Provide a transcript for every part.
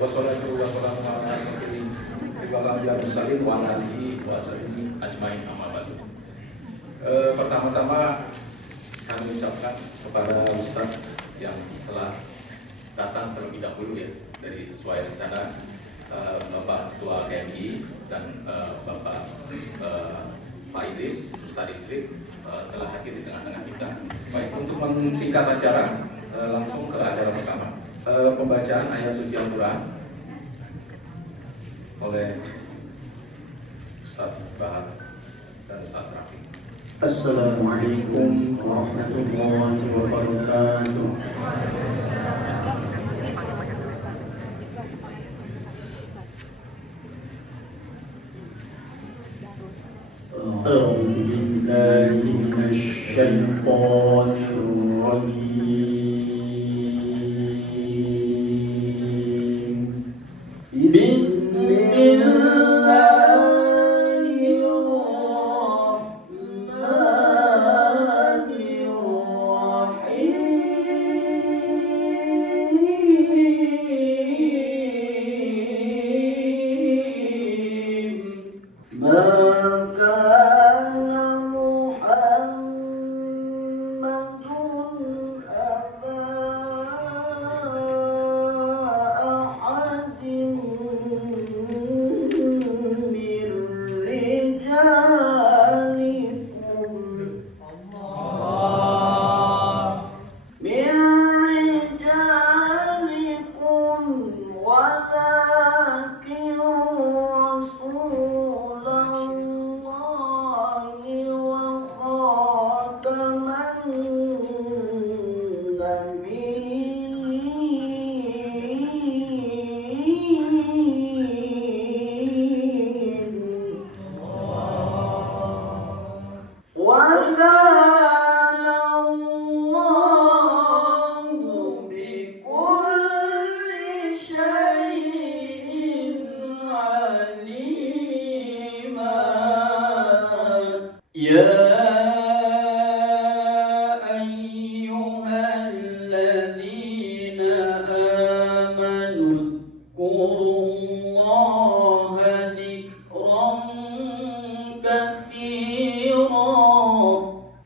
Wassalatu wassalamu ala asyrofil anbiya'i wal mursalin wa ala alihi wa sahbihi ajmain amma ba'du. Pertama-tama kami ucapkan kepada Ustaz yang telah datang terlebih dahulu ya dari sesuai rencana, Bapak Ketua KMI dan Bapak Pak Idris, Ustaz Distrik telah hadir di tengah-tengah kita. Baik, untuk mensingkat acara, langsung ke acara pertama. Pembacaan ayat suci Al-Quran oleh Ustaz Bahar dan Ustaz Rafi. Assalamualaikum warahmatullahi wabarakatuh. A'udzu billahi minasy syaithanir rajim.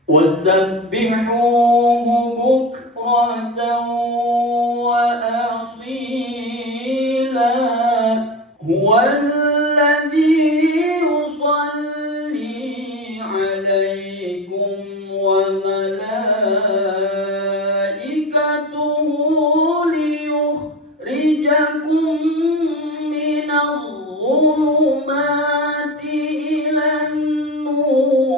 وسبحوه بكرة وأصيلا هو الذي يصلي عليكم وملائكته ليخرجكم من الظلمات إلى النور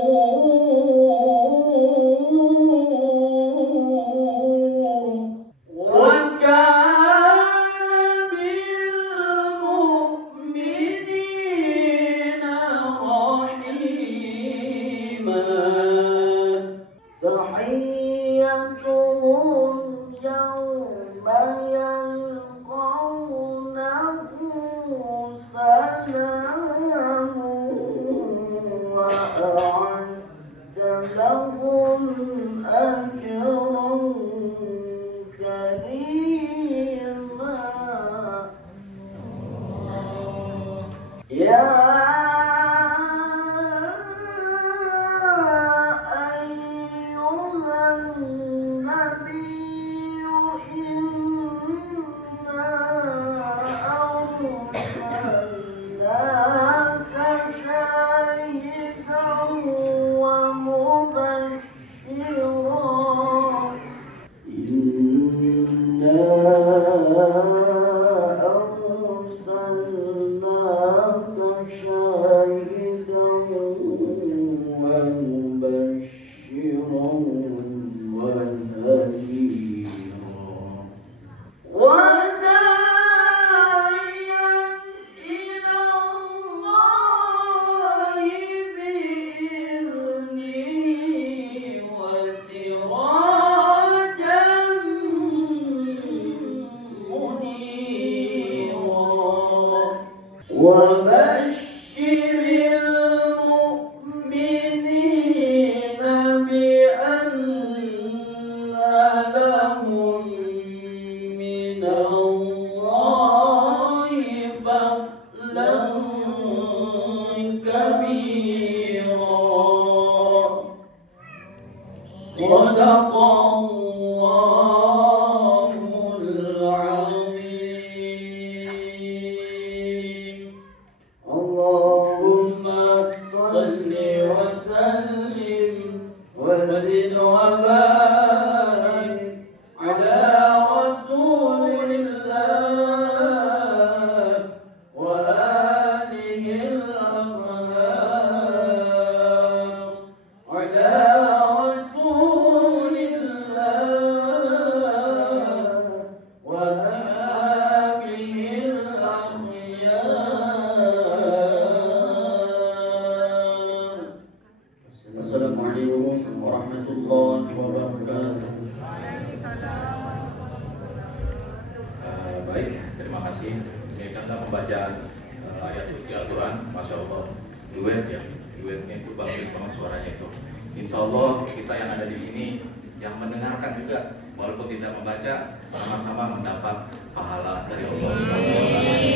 Sadaqallahul azim. Allahumma salli wa sallim wa zid wa barik ala Rasulillah wa alihi al-athhar ala Rasulillah wa alihi al-akhyar. Assalamualaikum warahmatullahi wabarakatuh. Baik, terima kasih. Demikianlah pembacaan ayat suci Al-Quran. Masya Allah, duet ya, duetnya itu bagus banget suaranya itu. Insya Allah kita yang ada di sini, yang mendengarkan juga, walaupun tidak membaca, sama-sama mendapat pahala dari Allah Subhanahu wa Ta'ala.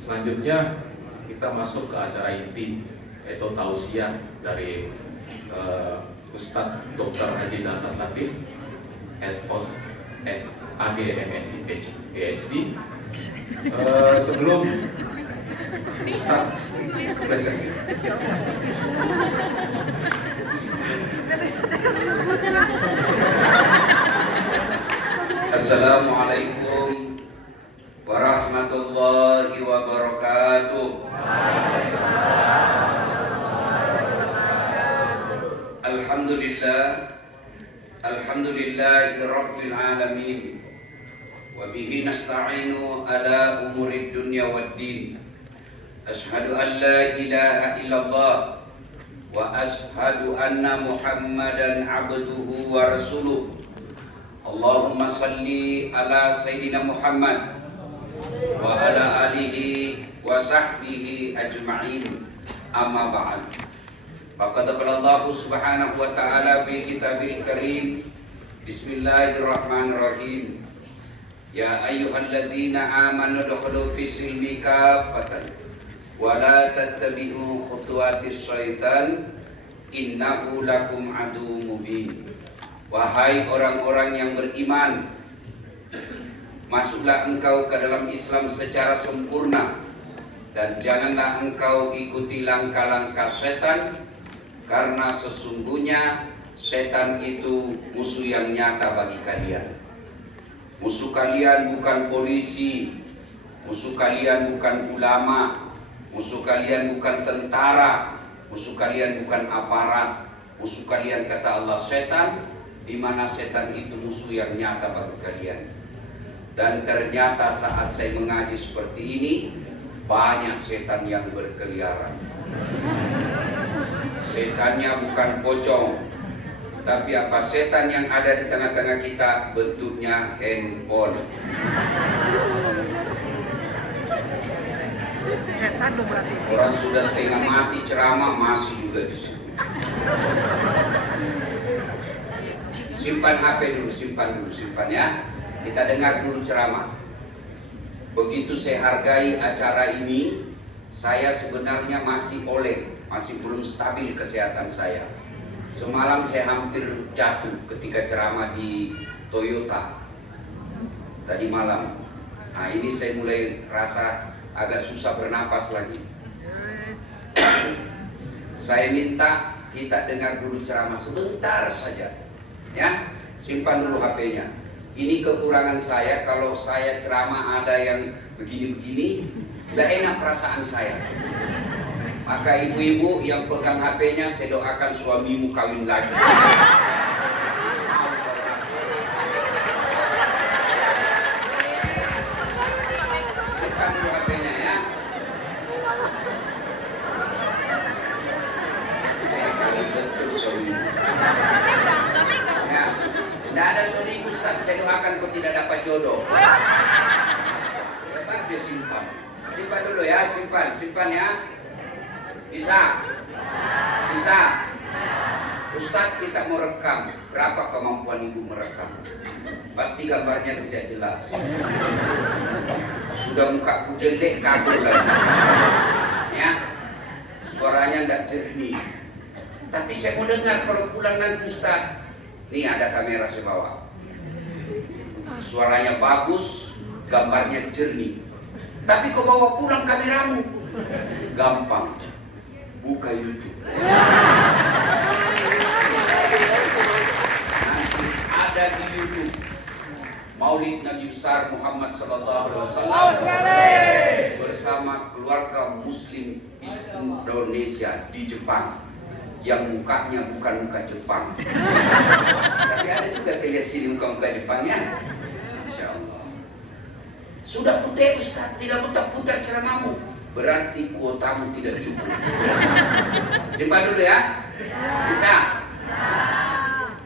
Selanjutnya kita masuk ke acara inti, yaitu tausiah dari Ustadz Dr. Haji Hasan Latif, SOS SAG MSc PhD. Sebelum Ustadz presentasi. Assalamualaikum warahmatullahi wabarakatuh. Alhamdulillah, alhamdulillahi rabbil alamin. Wa bihi nasta'inu ala umurid dunya waddin. Ashhadu an la ilaha illallah wa ashhadu anna Muhammadan abduhu wa rasuluh. Allahumma salli ala Sayyidina Muhammad wa ala alihi wa sahbihi ajma'in. Amma ba'd. Faqad qala Allah subhanahu wa ta'ala fi kitabil karim. Bismillahirrahmanirrahim. Ya ayyuhalladzina amanu dukhulu fis silmi kaffatan wa la tattabi'u khutuwatis syaitan innahu lakum aduwwun mubin. Wahai orang-orang yang beriman, masuklah engkau ke dalam Islam secara sempurna dan janganlah engkau ikuti langkah-langkah setan, karena sesungguhnya setan itu musuh yang nyata bagi kalian. Musuh kalian bukan polisi, musuh kalian bukan ulama, musuh kalian bukan tentara, musuh kalian bukan aparat, musuh kalian kata Allah setan, di mana setan itu musuh yang nyata bagi kalian. Dan ternyata saat saya mengaji seperti ini, banyak setan yang berkeliaran. Setannya bukan pocong, tapi apa setan yang ada di tengah-tengah kita bentuknya handphone. Orang sudah setengah mati ceramah masih juga di sini. Simpan HP dulu, simpan ya. Kita dengar dulu ceramah. Begitu saya hargai acara ini, saya sebenarnya masih belum stabil kesehatan saya. Semalam saya hampir jatuh ketika ceramah di Toyota tadi malam. Nah ini saya mulai rasa agak susah bernapas lagi. Saya minta kita dengar dulu ceramah sebentar saja, ya. Simpan dulu HP-nya. Ini kekurangan saya, kalau saya ceramah ada yang begini-begini, udah enak perasaan saya. Maka ibu-ibu yang pegang HP-nya, saya doakan suamimu kawin lagi. Simpan dulu HP-nya ya. Betul suamimu. Ya, tidak ada suami Ustaz, saya doakan kau tidak dapat jodoh. Tetap disimpan. Simpan dulu ya, simpan ya. Bisa? Ustadz, kita mau rekam. Berapa kemampuan ibu merekam? Pasti gambarnya tidak jelas. Sudah mukaku jelek, kabur lagi. Ya, suaranya tidak jernih. Tapi saya mau dengar kalau pulang nanti Ustadz, Nih ada kamera saya bawa. Suaranya bagus, gambarnya jernih. Tapi kau bawa pulang kameramu, gampang. Buka YouTube. Nanti ada di YouTube Maulid Nabi besar Muhammad sallallahu alaihi wasallam bersama keluarga muslim Indonesia di Jepang yang mukanya bukan muka Jepang. Tapi ada juga saya lihat sini muka-muka Jepangnya. Masya Allah. Sudah kutip Ustaz, tidak putar-putar ceramahmu. Berarti kuotamu tidak cukup. Simpan dulu ya. Bisa?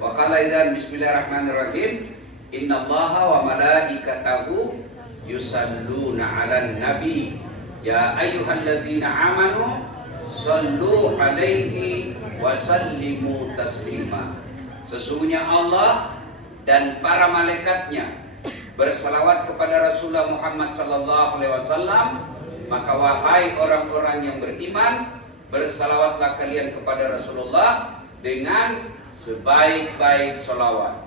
Wa qala idzan bismillahirrahmanirrahim. Innallaha wa malaikatahu yusalluna 'alan nabi. Ya ayyuhalladzina amanu sallu 'alaihi wa sallimu taslima. Sesungguhnya Allah dan para malaikatnya bersalawat kepada Rasulullah Muhammad sallallahu alaihi wasallam. Maka wahai orang-orang yang beriman, bersalawatlah kalian kepada Rasulullah dengan sebaik-baik salawat.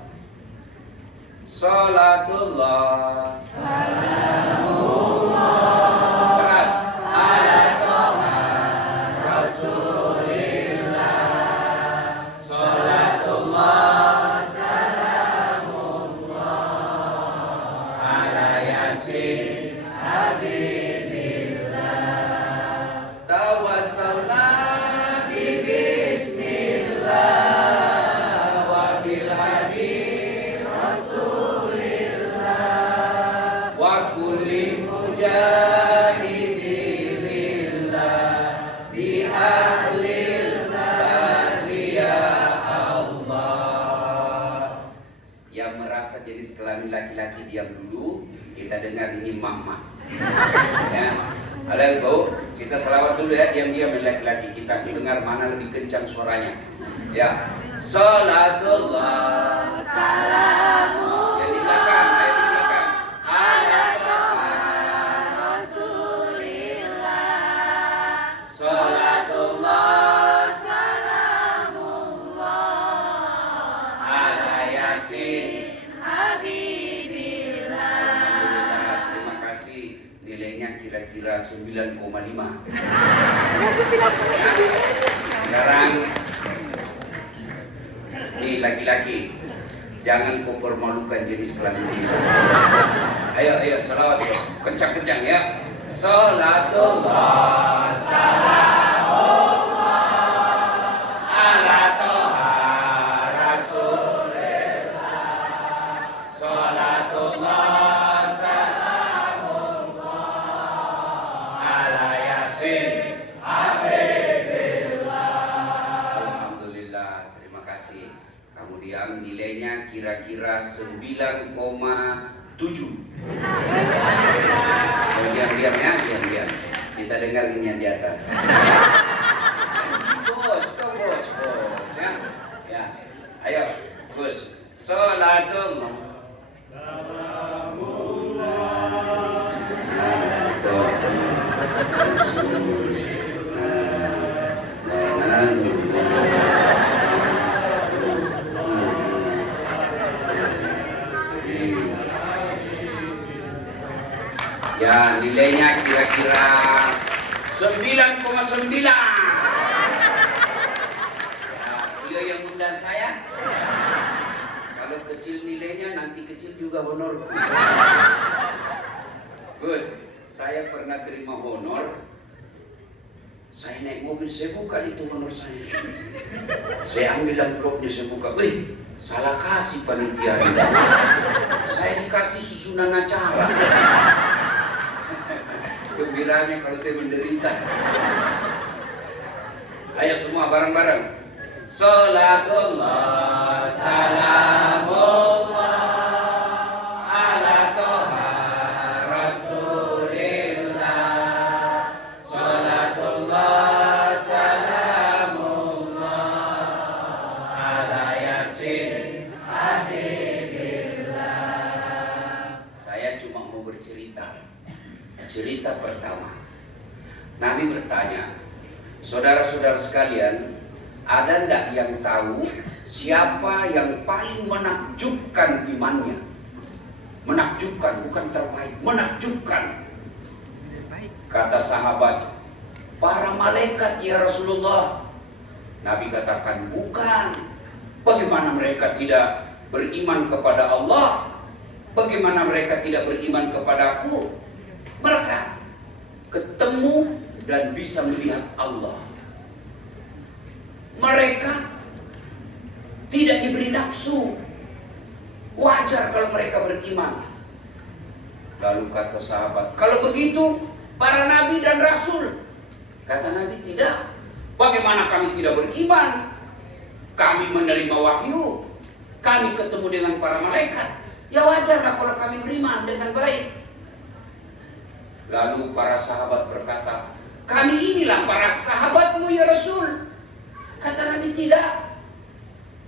Salatullah salamullah keras ala toha Rasulillah. Salatullah salamullah ala yasin habibillah. Tawassalna bi bismillah wa bil habib Rasulillah wa kulli mujahidin lillah bi ahlil bahri ya Allah. Yang merasa jenis kelamin laki-laki diam dulu, kita dengar ini mama. Ya. Ada yang bau? Kita salawat dulu ya, diam-diam laki-laki. Kita dengar mana lebih kencang suaranya. Ya. Salatullah salamu. Yang di belakang, ayo di belakang. Ala toha Rasulillah. Salatullah salamullah ala yasin habibillah. Alhamdulillah, terima kasih. Nilainya kira-kira 9,5. Sekarang nih laki-laki, jangan kau permalukan jenis kelamin kita. Ayo salawat kencang-kencang ya. Salatullah salamullah ala toha Rasulillah. Salatullah salamullah ala yasin habibillah. Alhamdulillah, terima kasih. Kemudian nilainya kira-kira 9,7. Diam-diam ya, diam-diam. Kita dengar ini yang di atas. Bos ya. Ya. Ayo, bos. Salatullah salamullah ala toha ya, nilainya kira-kira 9,9. Ya, dia yang undang saya. Kalau kecil nilainya nanti kecil juga honor. Gus, saya pernah terima honor. Saya naik mobil, saya buka itu honor saya. Saya ambil amplopnya, saya buka. Wih, salah kasih panitia ini. Saya dikasih susunan acara. Gembiranya kalau saya menderita. Ayo semua bareng-bareng. Salatullah salamullah ala toha Rasulillah. Salatullah salamullah ala yasin habibillah. Saya cuma mau bercerita. Cerita pertama, Nabi bertanya, saudara-saudara sekalian, Ada ndak yang tahu siapa yang paling menakjubkan imannya? Menakjubkan, bukan terbaik, menakjubkan. Kata sahabat, para malaikat ya Rasulullah. Nabi katakan, bukan. Bagaimana mereka tidak beriman kepada Allah? Bagaimana mereka tidak beriman kepadaku? Mereka ketemu dan bisa melihat Allah. Mereka tidak diberi nafsu. Wajar kalau mereka beriman. Lalu kata sahabat, kalau begitu para nabi dan rasul. Kata Nabi, tidak. Bagaimana kami tidak beriman? Kami menerima wahyu. Kami ketemu dengan para malaikat. Ya wajarlah kalau kami beriman dengan baik. Lalu para sahabat berkata, kami inilah para sahabatmu ya Rasul. Kata Nabi, tidak.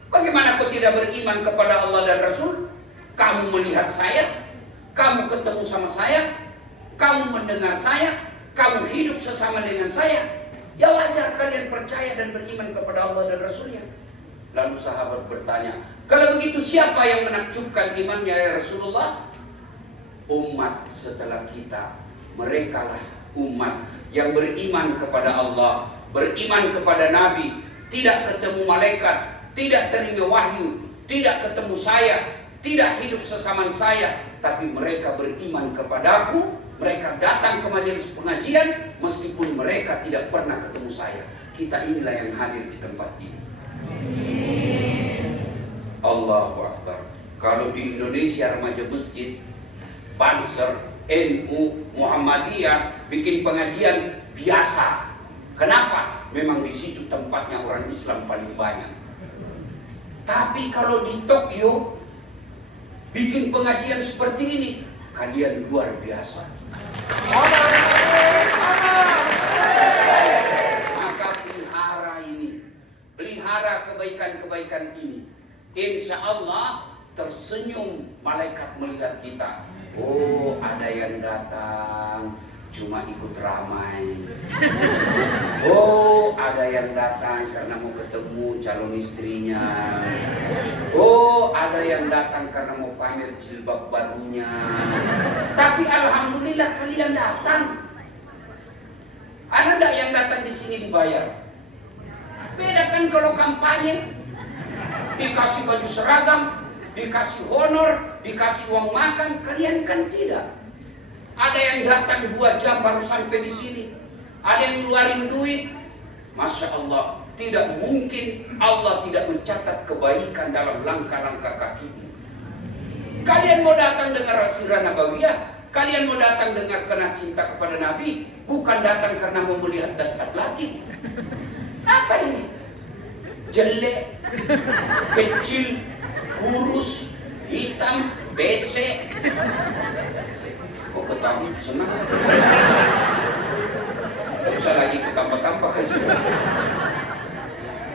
Bagaimana kau tidak beriman kepada Allah dan Rasul? Kamu melihat saya, kamu ketemu sama saya, kamu mendengar saya, kamu hidup sesama dengan saya. Ya wajar kalian percaya dan beriman kepada Allah dan Rasulnya. Lalu sahabat bertanya, kalau begitu siapa yang menakjubkan imannya ya Rasulullah? Umat setelah kita. Merekalah umat yang beriman kepada Allah, beriman kepada Nabi, tidak ketemu malaikat, tidak terima wahyu, tidak ketemu saya, tidak hidup sesama saya, tapi mereka beriman kepadaku. Mereka datang ke majelis pengajian meskipun mereka tidak pernah ketemu saya. Kita inilah yang hadir di tempat ini. Allahu Akbar. Kalau di Indonesia remaja masjid, Banser, NU, Muhammadiyah bikin pengajian biasa. Kenapa? Memang di situ tempatnya orang Islam paling banyak. Tapi kalau di Tokyo bikin pengajian seperti ini, kalian luar biasa. Maka pelihara ini, pelihara kebaikan-kebaikan ini. Insya Allah tersenyum malaikat melihat kita. Oh, ada yang datang cuma ikut ramai. Oh, ada yang datang karena mau ketemu calon istrinya. Oh, ada yang datang karena mau pamer jilbab barunya. Tapi alhamdulillah kalian datang. Ada enggak yang datang di sini dibayar? Beda kan kalau kampanye, dikasih baju seragam, dikasih honor, dikasih uang makan. Kalian kan tidak. Ada yang datang 2 jam baru sampai di sini. Ada yang ngeluarin duit. Masya Allah, tidak mungkin Allah tidak mencatat kebaikan dalam langkah-langkah kakimu. Kalian mau datang dengar sirah nabawiyah, kalian mau datang dengar karena cinta kepada Nabi, bukan datang karena mau melihat dasar latih. Apa ini? Jelek, kecil, kurus, hitam, besek. Oh, ketawa senang. Tidak usah lagi ketambah-tambah kasih.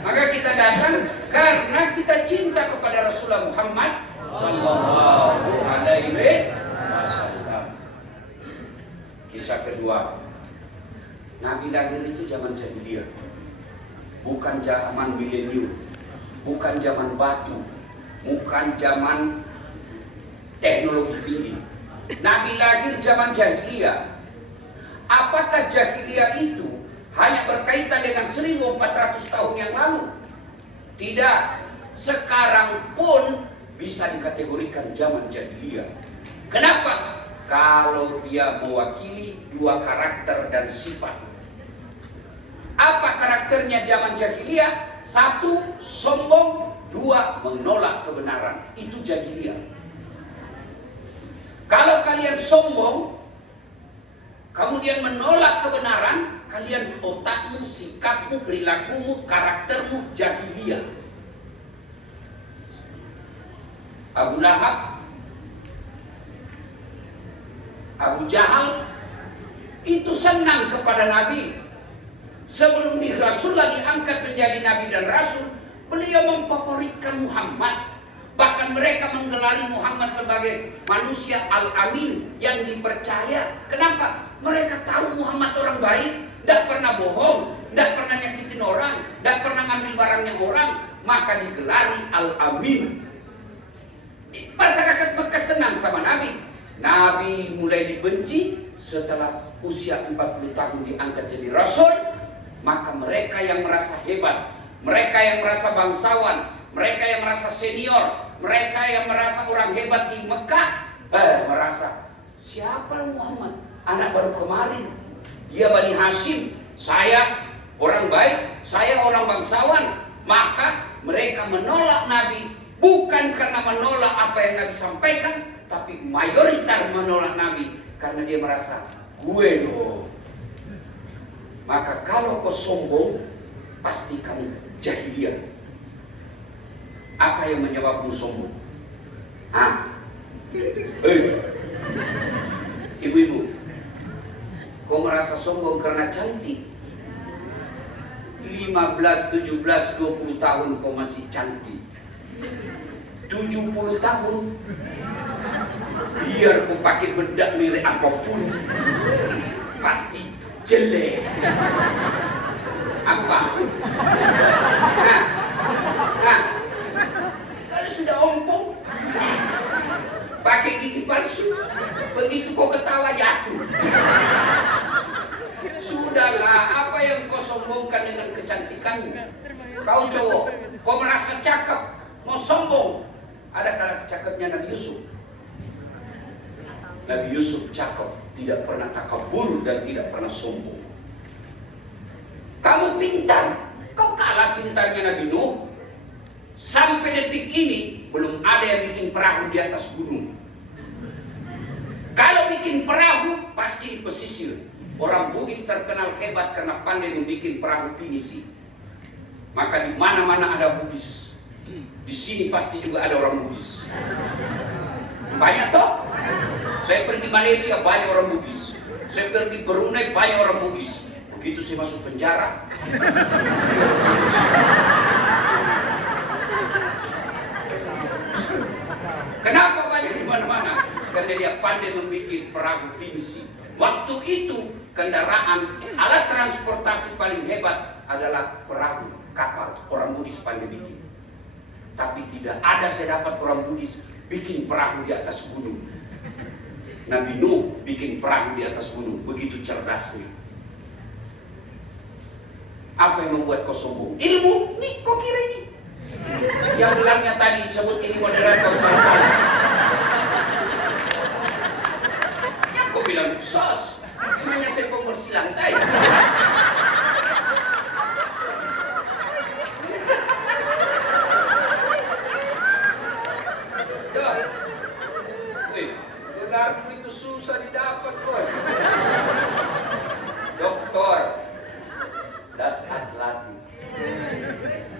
Maka kita datang karena kita cinta kepada Rasulullah Muhammad Sallallahu Alaihi Wasallam. Kisah kedua, Nabi lahir itu zaman jahiliyah, bukan zaman milenium, bukan zaman batu, bukan zaman teknologi tinggi. Nabi lahir zaman jahiliyah. Apakah jahiliyah itu hanya berkaitan dengan 1400 tahun yang lalu? Tidak. Sekarang pun bisa dikategorikan zaman jahiliyah. Kenapa? Kalau dia mewakili 2 karakter dan sifat. Apa karakternya zaman jahiliyah? 1, sombong. 2, menolak kebenaran. Itu jahiliyah. Kalau kalian sombong, kemudian menolak kebenaran, kalian otakmu, sikapmu, perilakumu, karaktermu jahiliyah. Abu Lahab, Abu Jahal itu senang kepada Nabi. Sebelum Rasulullah diangkat menjadi Nabi dan Rasul, beliau memfavoritkan Muhammad. Bahkan mereka menggelari Muhammad sebagai manusia al-amin yang dipercaya. Kenapa? Mereka tahu Muhammad orang baik, tidak pernah bohong, tidak pernah nyakitin orang, tidak pernah ngambil barangnya orang, maka digelari Al-Amin. Masyarakat Mekah senang sama Nabi. Nabi mulai dibenci setelah usia 40 tahun diangkat jadi rasul. Maka mereka yang merasa hebat, mereka yang merasa bangsawan, mereka yang merasa senior, mereka yang merasa orang hebat di Mekah, merasa siapa Muhammad? Anak baru kemarin, dia Bani Hashim, saya orang baik, saya orang bangsawan. Maka mereka menolak Nabi, bukan karena menolak apa yang Nabi sampaikan, tapi mayoritas menolak Nabi karena dia merasa gue dong. Maka kalau kau sombong, pasti kamu jahiliyah. Apa yang menyebabmu sombong? Ibu-ibu, kau merasa sombong karena cantik. 15, 17, 20 tahun kau masih cantik. 70 tahun biar kau pakai bedak mirip apapun pasti jelek. Apa? Kalau sudah ompong pakai gigi palsu, begitu kau ketawa jatuh. Sudahlah, apa yang kau sombongkan dengan kecantikanmu? Kau cowok, kau merasa cakep, mau sombong. Ada kala cakepnya Nabi Yusuf. Nabi Yusuf cakep, tidak pernah takabur dan tidak pernah sombong. Kamu pintar, kau kalah pintarnya Nabi Nuh. Sampai detik ini belum ada yang bikin perahu di atas gunung. Kalau bikin perahu pasti di pesisir. Orang Bugis terkenal hebat karena pandai membuat perahu pinisi. Maka di mana-mana ada Bugis. Di sini pasti juga ada orang Bugis. Banyak toh? Saya pergi Malaysia banyak orang Bugis. Saya pergi Brunei banyak orang Bugis. Begitu saya masuk penjara, kenapa banyak di mana-mana? Karena dia pandai membuat perahu pinisi. Waktu itu kendaraan alat transportasi paling hebat adalah perahu, kapal. Orang Bugis pandai bikin. Tapi tidak ada saya dapat orang Bugis bikin perahu di atas gunung. Nabi Nuh bikin perahu di atas gunung, begitu cerdasnya. Apa yang membuat kau sombong? Ilmu, nih kau kira ini. Yang gelarnya tadi sebut ini moderator salah. Yang kau bilang sos, emangnya saya pembersih lantai. Gelarku itu susah didapat, bos. Doktor, das Atlati,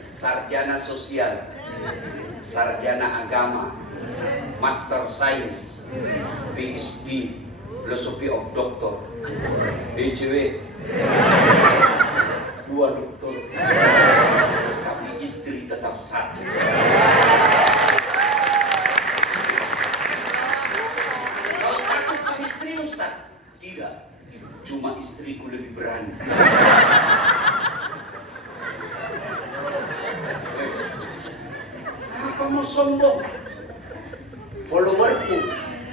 sarjana sosial, sarjana agama, master science, PhD, philosophy of doctor, BCW, 2 doktor, tapi istri tetap 1. Tidak, cuma istriku lebih berani. Apa mau sombong? Followerku,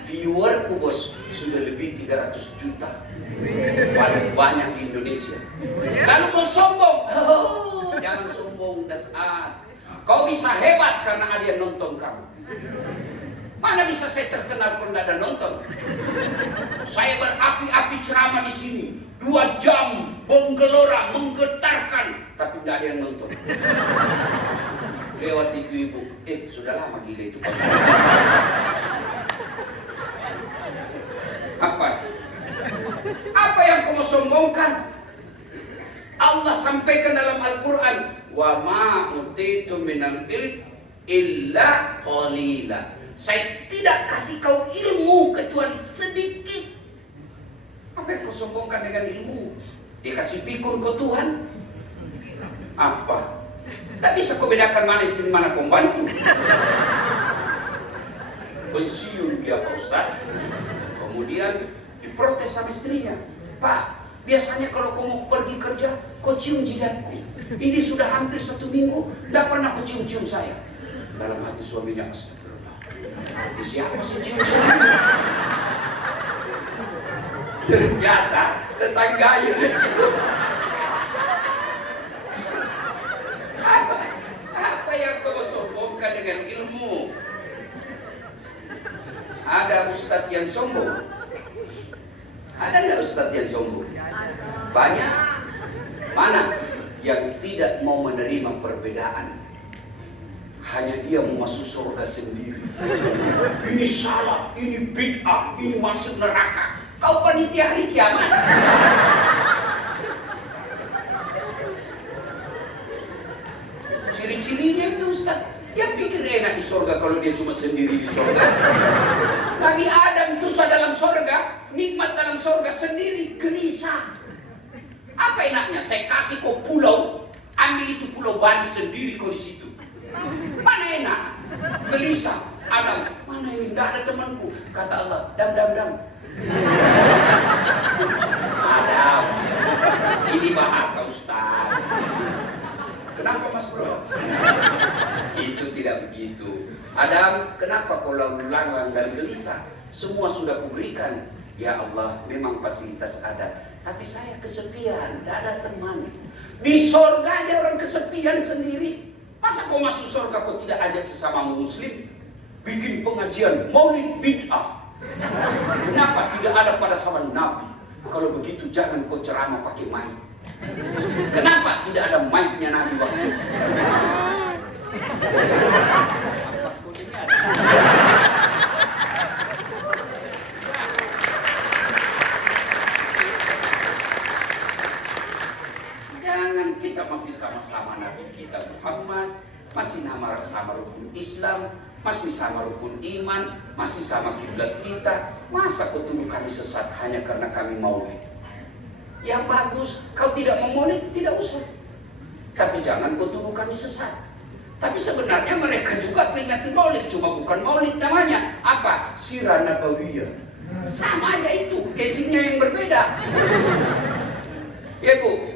viewerku bos, sudah lebih 300 juta. Paling banyak di Indonesia. Lalu mau sombong? Jangan sombong, dasar. Kau bisa hebat karena ada yang nonton kamu. Mana bisa saya terkenal kalau tidak ada nonton? Saya berapi-api ceramah di sini 2 jam, menggelora, menggetarkan, tapi tidak ada yang nonton. Lewat itu ibu, sudah lama gila itu pas. Apa yang kamu sombongkan? Allah sampaikan dalam Al-Quran, wa ma utitu minal ilm illa qalila. Saya tidak kasih kau ilmu kecuali sedikit. Apa yang kau sombongkan dengan ilmu? Dia kasih pikun ke Tuhan? Apa? Tak bisa kau bedakan mana istri mana pembantu. Pensiun dia Pak Ustaz. Kemudian diprotes sama istrinya. Pak, biasanya kalau kau mau pergi kerja kau cium jidatku. Ini sudah hampir 1 minggu, tidak pernah kau cium-cium saya. Dalam hati suaminya, astagfirullah. Hati siapa sih cium saya? Ternyata tetangga yang cium. Apa yang kau sombongkan dengan ilmu? Ada ustadz yang sombong? Ada nggak ustadz yang sombong? Banyak. Mana yang tidak mau menerima perbedaan? Hanya dia mau masuk surga sendiri. Ini salah, ini bid'ah, ini masuk neraka. Kau panitia hari kiamat. Ciri-cirinya itu ustadz. Dia pikir enak di surga kalau dia cuma sendiri di surga. Nabi Adam itu dalam surga, nikmat dalam surga sendiri, gelisah. Apa enaknya? Saya kasih kau pulau, ambil itu pulau Bali sendiri kau di situ. Mana enak? Gelisah. Adam, mana ini? Tidak ada temanku. Kata Allah, dam. Adam, ini bahasa Ustaz. Kenapa Mas Bro? Itu tidak begitu. Adam, kenapa kau lalu-lalang dan gelisah? Semua sudah kuberikan. Ya Allah, memang fasilitas ada. Tapi saya kesepian, tidak ada teman. Di surga aja orang kesepian sendiri. Masa kau masuk surga kau tidak ajak sesama muslim? Bikin pengajian maulid bid'ah. Kenapa tidak ada pada zaman Nabi? Kalau begitu jangan kau ceramah pakai mic. Kenapa tidak ada mic-nya Nabi waktu itu? Jangan kita masih sama-sama Nabi kita Muhammad, masih sama rukun Islam, masih sama rukun iman, masih sama kiblat kita. Masa kau tuduh kami sesat hanya karena kami maulid? Yang bagus, kau tidak mau maulid, tidak usah. Tapi jangan kau tuduh kami sesat. Tapi sebenarnya mereka juga peringati maulid, cuma bukan maulid namanya. Apa? Sirah Nabawiyah. Sama aja itu, casingnya yang berbeda. Ya Bu,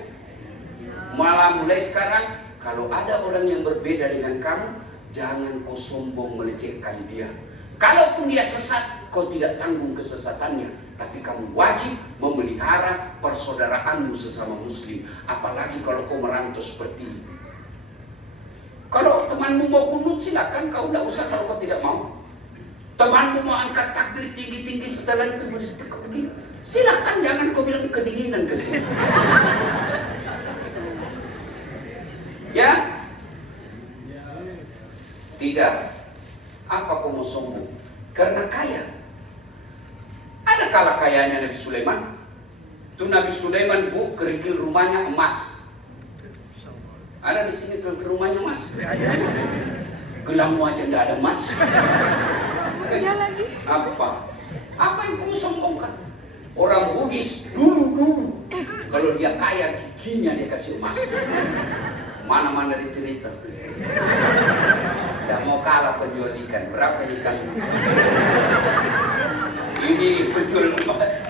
malah mulai sekarang, kalau ada orang yang berbeda dengan kamu, jangan kau sombong melecehkan dia. Kalaupun dia sesat, kau tidak tanggung kesesatannya. Tapi kamu wajib memelihara persaudaraanmu sesama muslim. Apalagi kalau kau merantau seperti ini. Kalau temanmu mau kunut silakan, kau tidak usah kalau kau tidak mau. Temanmu mau angkat takbir tinggi-tinggi setelah itu begini. Silakan, jangan kau bilang kedinginan ke sini. Ya? Tidak. Apa kau mau sombong? Karena kaya. Ada kala kayanya Nabi Sulaiman. Itu Nabi Sulaiman bu kerikil rumahnya emas. Ada di sini kerikil rumahnya emas. Gelangmu aja tidak ada emas. Iya lagi. Apa yang kamu sombongkan? Orang Bugis dulu kalau dia kaya giginya dia kasih emas. Mana-mana dicerita. Tidak mau kalah penjual ikan. Berapa ikan? Ini penjual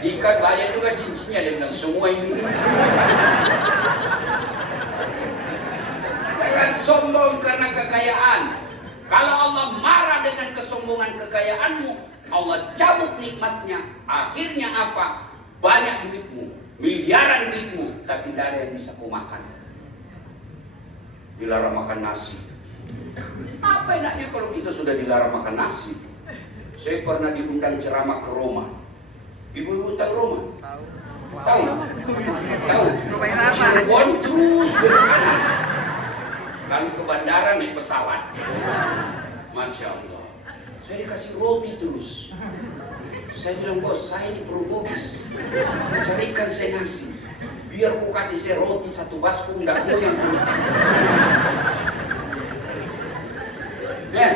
ikan banyak juga cincinnya. Dia bilang semua ini. Jangan sombong karena kekayaan. Kalau Allah marah dengan kesombongan kekayaanmu, Allah cabut nikmatnya. Akhirnya apa? Banyak duitmu, miliaran duitmu, tapi tidak ada yang bisa kau makan. Dilarang makan nasi. Apa enaknya kalau kita sudah dilarang makan nasi? Saya pernah diundang ceramah ke Roma. Ibu-ibu tahu Roma? Tahu? Tahu? Cirebon terus berkanan. Lalu ke bandara naik pesawat. Masya Allah. Saya dikasih roti terus. Saya bilang, bos, saya ini perlu bogis. Carikan saya nasi. Biar kau kasih saya roti satu baskom, enggak mau yang perlu. Nah,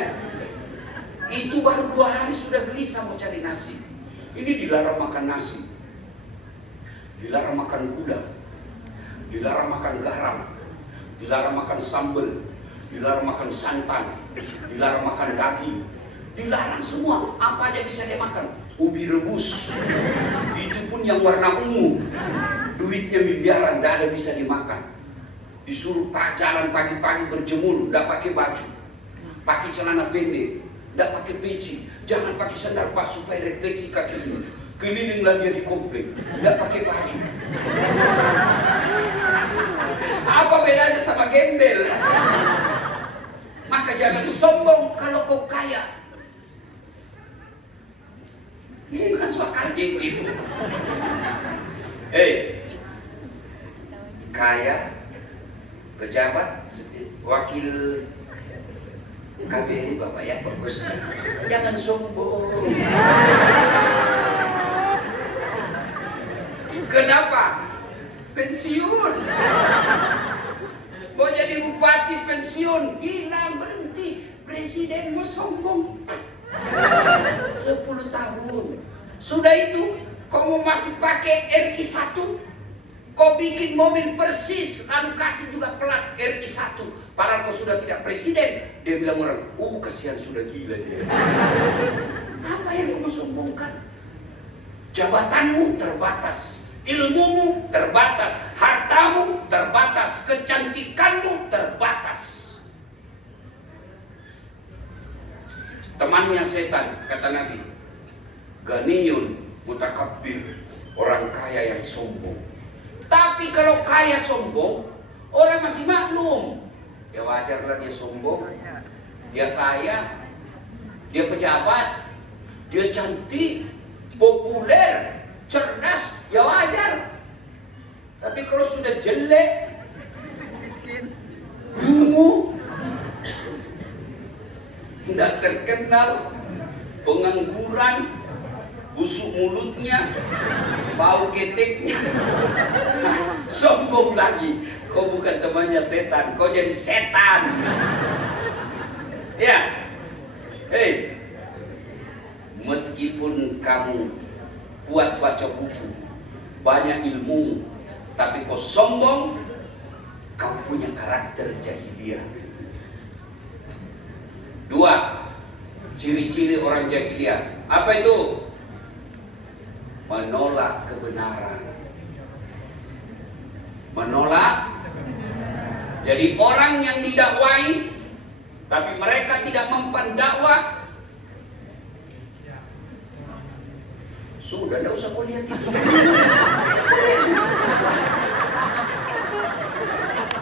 itu baru 2 hari sudah gelisah mau cari nasi. Ini dilarang makan nasi. Dilarang makan gula. Dilarang makan garam. Dilarang makan sambal. Dilarang makan santan. Dilarang makan daging. Dilarang semua. Apa aja bisa dia makan. Ubi rebus. Itu pun yang warna ungu. duitnya miliaran, tidak ada bisa dimakan. Disuruh pak jalan pagi-pagi berjemur, tidak pakai baju, pakai celana pendek, tidak pakai peci, jangan pakai sandal pak supaya refleksi kakinya. Kelilinglah dia di komplek, tidak pakai baju. Apa bedanya sama gembel? Maka jangan sombong kalau kau kaya. Masuk akal itu. Kaya, pejabat, wakil KBRI Bapak ya, bagus. Jangan sombong. Kenapa? Pensiun. Mau jadi bupati pensiun, bilang berhenti. Presiden mau sombong. 10 tahun. Sudah itu, kau masih pakai RI 1. Kau bikin mobil persis, lalu kasih juga plat RI 1. Padahal kau sudah tidak presiden. Dia bilang orang, kasihan sudah gila dia. Apa yang kau mau sombongkan? Jabatanmu terbatas. Ilmumu terbatas, hartamu terbatas, kecantikanmu terbatas. Temannya setan, kata Nabi, ganiyun mutakabbir, orang kaya yang sombong. Tapi kalau kaya sombong, orang masih maklum. Ya wajarlah dia sombong. Dia kaya, dia pejabat, dia cantik, populer, cerdas, ya wajar. Tapi kalau sudah jelek, miskin, bungu, tidak terkenal, pengangguran, busuk mulutnya, bau keteknya, sombong lagi. Kau bukan temannya setan, kau jadi setan. Ya, meskipun kamu kuat baca buku, banyak ilmu, tapi kau sombong, kau punya karakter jahiliyah. 2, ciri-ciri orang jahiliyah. Apa itu? Menolak kebenaran. Menolak. Jadi orang yang didakwai, tapi mereka tidak mempan dakwah, sudah, tidak usah kau lihat itu.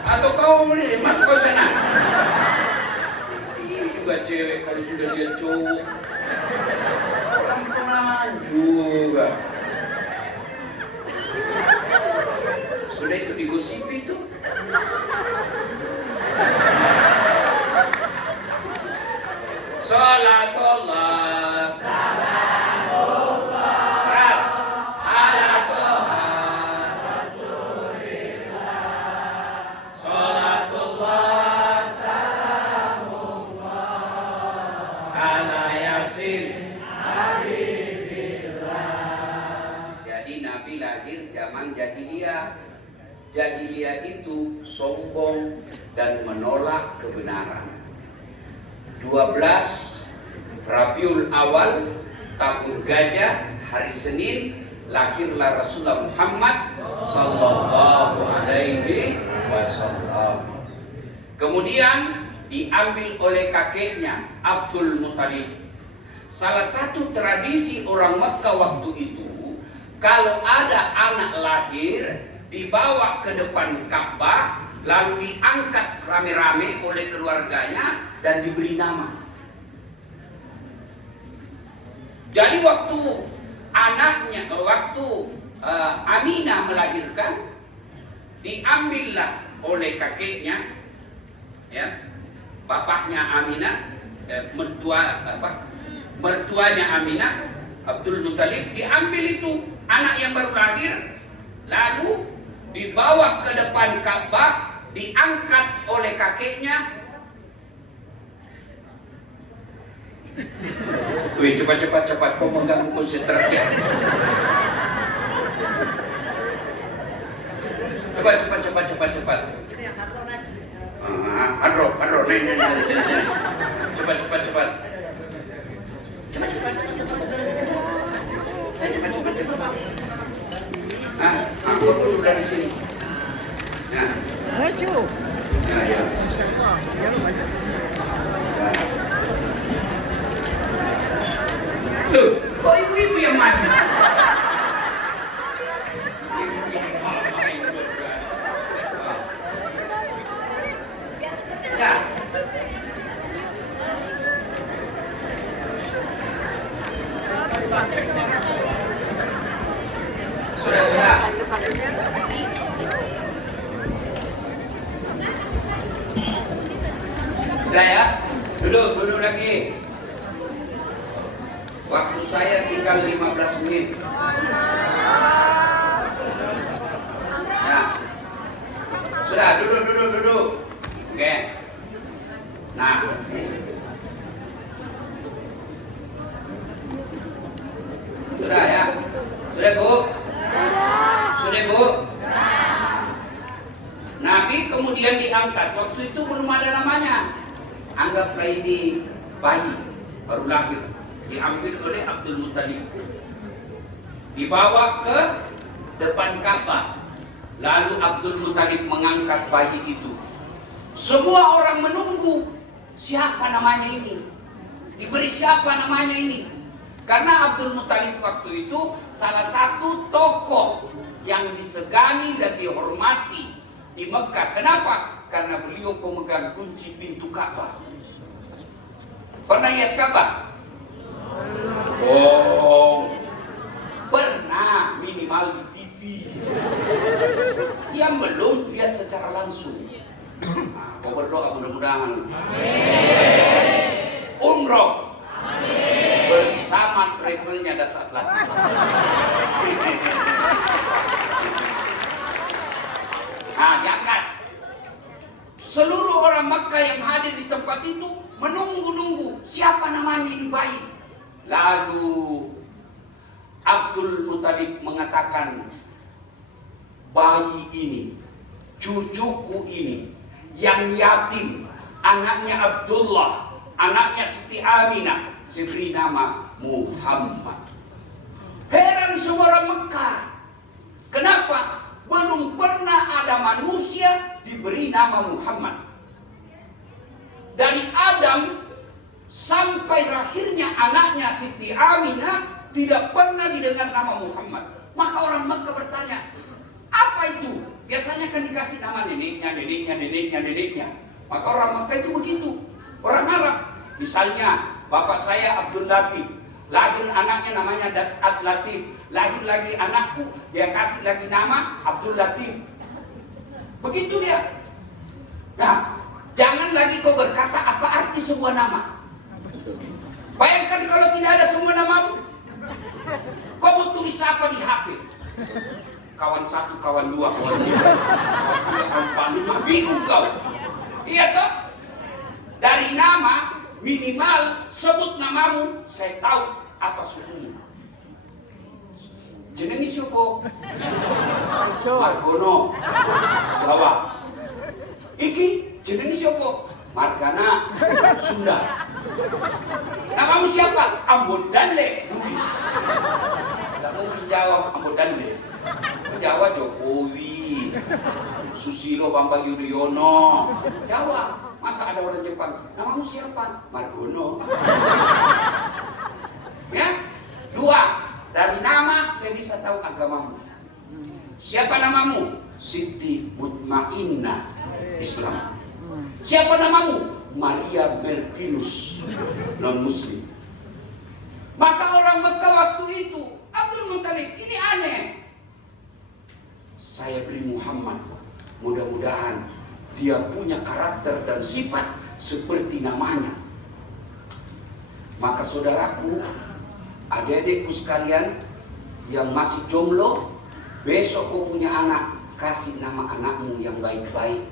Atau kau masuk ke sana. Ini juga cewek kalau sudah lihat cowok, pelan-pelan juga. Sudah itu digosipi itu. Salatullah. Jahiliyah. Jahiliyah itu sombong dan menolak kebenaran. 12 Rabiul Awal tahun Gajah, hari Senin, lahirlah Rasulullah Muhammad sallallahu alaihi wasallam. Kemudian diambil oleh kakeknya Abdul Muthalib. Salah satu tradisi orang Mekah waktu itu, kalau ada anak lahir, dibawa ke depan Ka'bah, lalu diangkat rame-rame oleh keluarganya dan diberi nama. Jadi waktu Aminah melahirkan, diambillah oleh kakeknya, ya, bapaknya Aminah, mertuanya Aminah, Abdul Muthalib, diambil itu anak yang baru lahir, lalu dibawa ke depan Ka'bah, diangkat oleh kakeknya. Wih, cepat, kau mengganggu konsentrasi. Cepat. Hadro, naik. Cepat. Cepat. sudah di sini. Nah, Maju. nah ya. Ya, maju. Loh, kok ibu-ibu yang maju? Ya. Sudah. Sudah ya? Duduk lagi. Waktu saya tinggal 15 menit. Ya. Sudah, duduk. Oke. Nah. Sudah ya? Sudah, Bu? Sudah, Bu? Nabi kemudian diangkat. Waktu itu belum ada namanya. Anggaplah ini bayi baru lahir, diambil oleh Abdul Muttalib, dibawa ke depan Ka'bah. Lalu Abdul Muttalib mengangkat bayi itu. Semua orang menunggu, siapa namanya ini? Diberi siapa namanya ini? Karena Abdul Muttalib waktu itu salah satu tokoh yang disegani dan dihormati di Mekah. Kenapa? Karena beliau pemegang kunci pintu Ka'bah. Pernah lihat Ka'bah? Oh, pernah, minimal di TV. Yang belum lihat secara langsung. Nah, kau berdoa mudah-mudahan. Umroh bersama travelnya Dasar Latif. Nah, diangkat. Seluruh orang Makkah yang hadir di tempat itu menunggu-nunggu siapa namanya ini bayi. Lalu Abdul Muttalib mengatakan, bayi ini, cucuku ini, yang yatim, anaknya Abdullah, anaknya Siti Aminah, diberi nama Muhammad. Heran semua orang Mekah. Kenapa? Belum pernah ada manusia diberi nama Muhammad. Dari Adam sampai lahirnya anaknya Siti Aminah tidak pernah didengar nama Muhammad. Maka orang Mekah bertanya, apa itu? Biasanya kan dikasih nama neneknya. Maka orang Mekah itu begitu. Orang Arab, misalnya bapak saya Abdul Latif, lahir anaknya namanya Das'ad Latif, lahir lagi anakku, dia kasih lagi nama Abdul Latif. Begitu dia. Nah, jangan lagi kau berkata apa arti sebuah nama. Bayangkan kalau tidak ada semua namamu. Kau mau tulis apa di HP? Kawan satu, kawan dua, kawan tiga, kawan lima, bingung kau. Iya toh? Dari nama minimal sebut namamu, saya tahu apa suhumu. Jenengi siapa? Margono, Jawa. Iki jenengi siapa? Margana, Sunda. Namamu siapa? Ambodale, Bugis. Tidak mungkin jawab Ambodale. Jawa Jokowi, Susilo Bambang Yudhoyono. Jawa, masa ada orang Jepang? Namamu siapa? Margono. Ya, dua. Dari nama saya bisa tahu agamamu. Siapa namamu? Siti Mutmainnah Islam. Siapa namamu? Maria Berkinus, non Muslim. Maka orang Mekah waktu itu, Abdul Muttalib, ini aneh. Saya beri Muhammad, mudah-mudahan dia punya karakter dan sifat seperti namanya. Maka saudaraku, adik-adikku sekalian yang masih jomblo, besok kau punya anak, kasih nama anakmu yang baik-baik.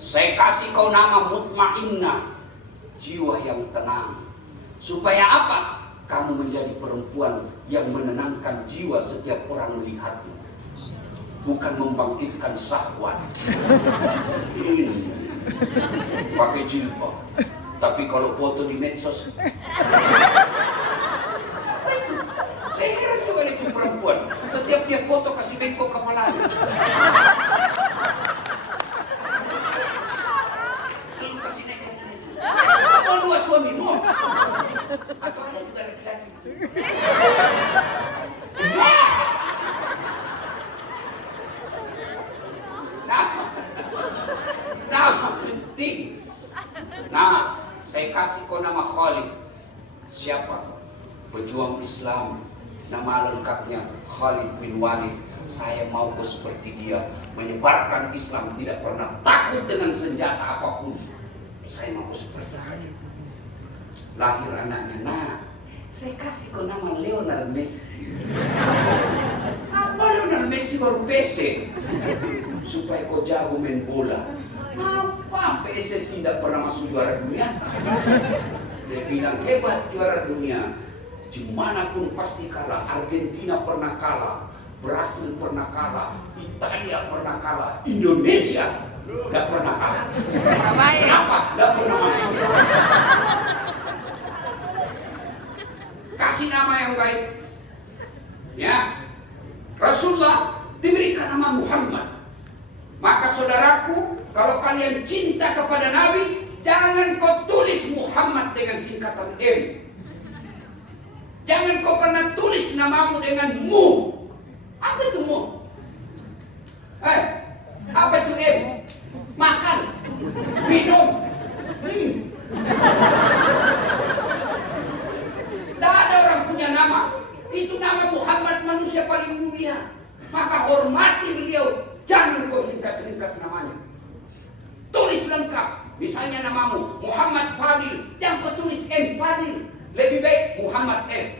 Saya kasih kau nama Mutmainnah, jiwa yang tenang. Supaya apa? Kamu menjadi perempuan yang menenangkan jiwa setiap orang melihatmu, bukan membangkitkan syahwat. Pakai jilbab, tapi kalau foto di medsos, saya heran juga itu perempuan. Setiap Setiap dia foto kasih bengkok kepala. Lalu kasih naik. Oh, dua suami no. Atau ada juga laki-laki. Nama penting. Nah, saya kasih kau nama Khalid. Siapa? Pejuang Islam. Nama lengkapnya Khalid bin Walid. Saya mau kau seperti dia, menyebarkan Islam, tidak pernah takut dengan senjata apapun. Saya mau kau seperti dia. Lahir anaknya, nah, saya kasih kau nama Lionel Messi. Apa Lionel Messi baru PC? Supaya kau jago main bola. Apa PSSI tidak pernah masuk juara dunia? Dia bilang hebat juara dunia. Dimanapun pasti kalah. Argentina pernah kalah, Brasil pernah kalah, Italia pernah kalah, Indonesia tidak pernah kalah. Kenapa? Tidak pernah masuk. Kasih nama yang baik. Ya, Rasulullah diberikan nama Muhammad. Maka saudaraku, kalau kalian cinta kepada Nabi, jangan kau tulis Muhammad dengan singkatan M. Jangan kau pernah tulis namamu dengan Mu. Apa itu Mu? Apa itu M? Makan, minum. Tidak ada orang punya nama. Itu nama Muhammad, manusia paling mulia. Maka hormati beliau. Jangan kau ringkas-ringkas namanya. Tulis lengkap. Misalnya namamu Muhammad Fadil, jangan kau tulis M Fadil. Lebih baik Muhammad M.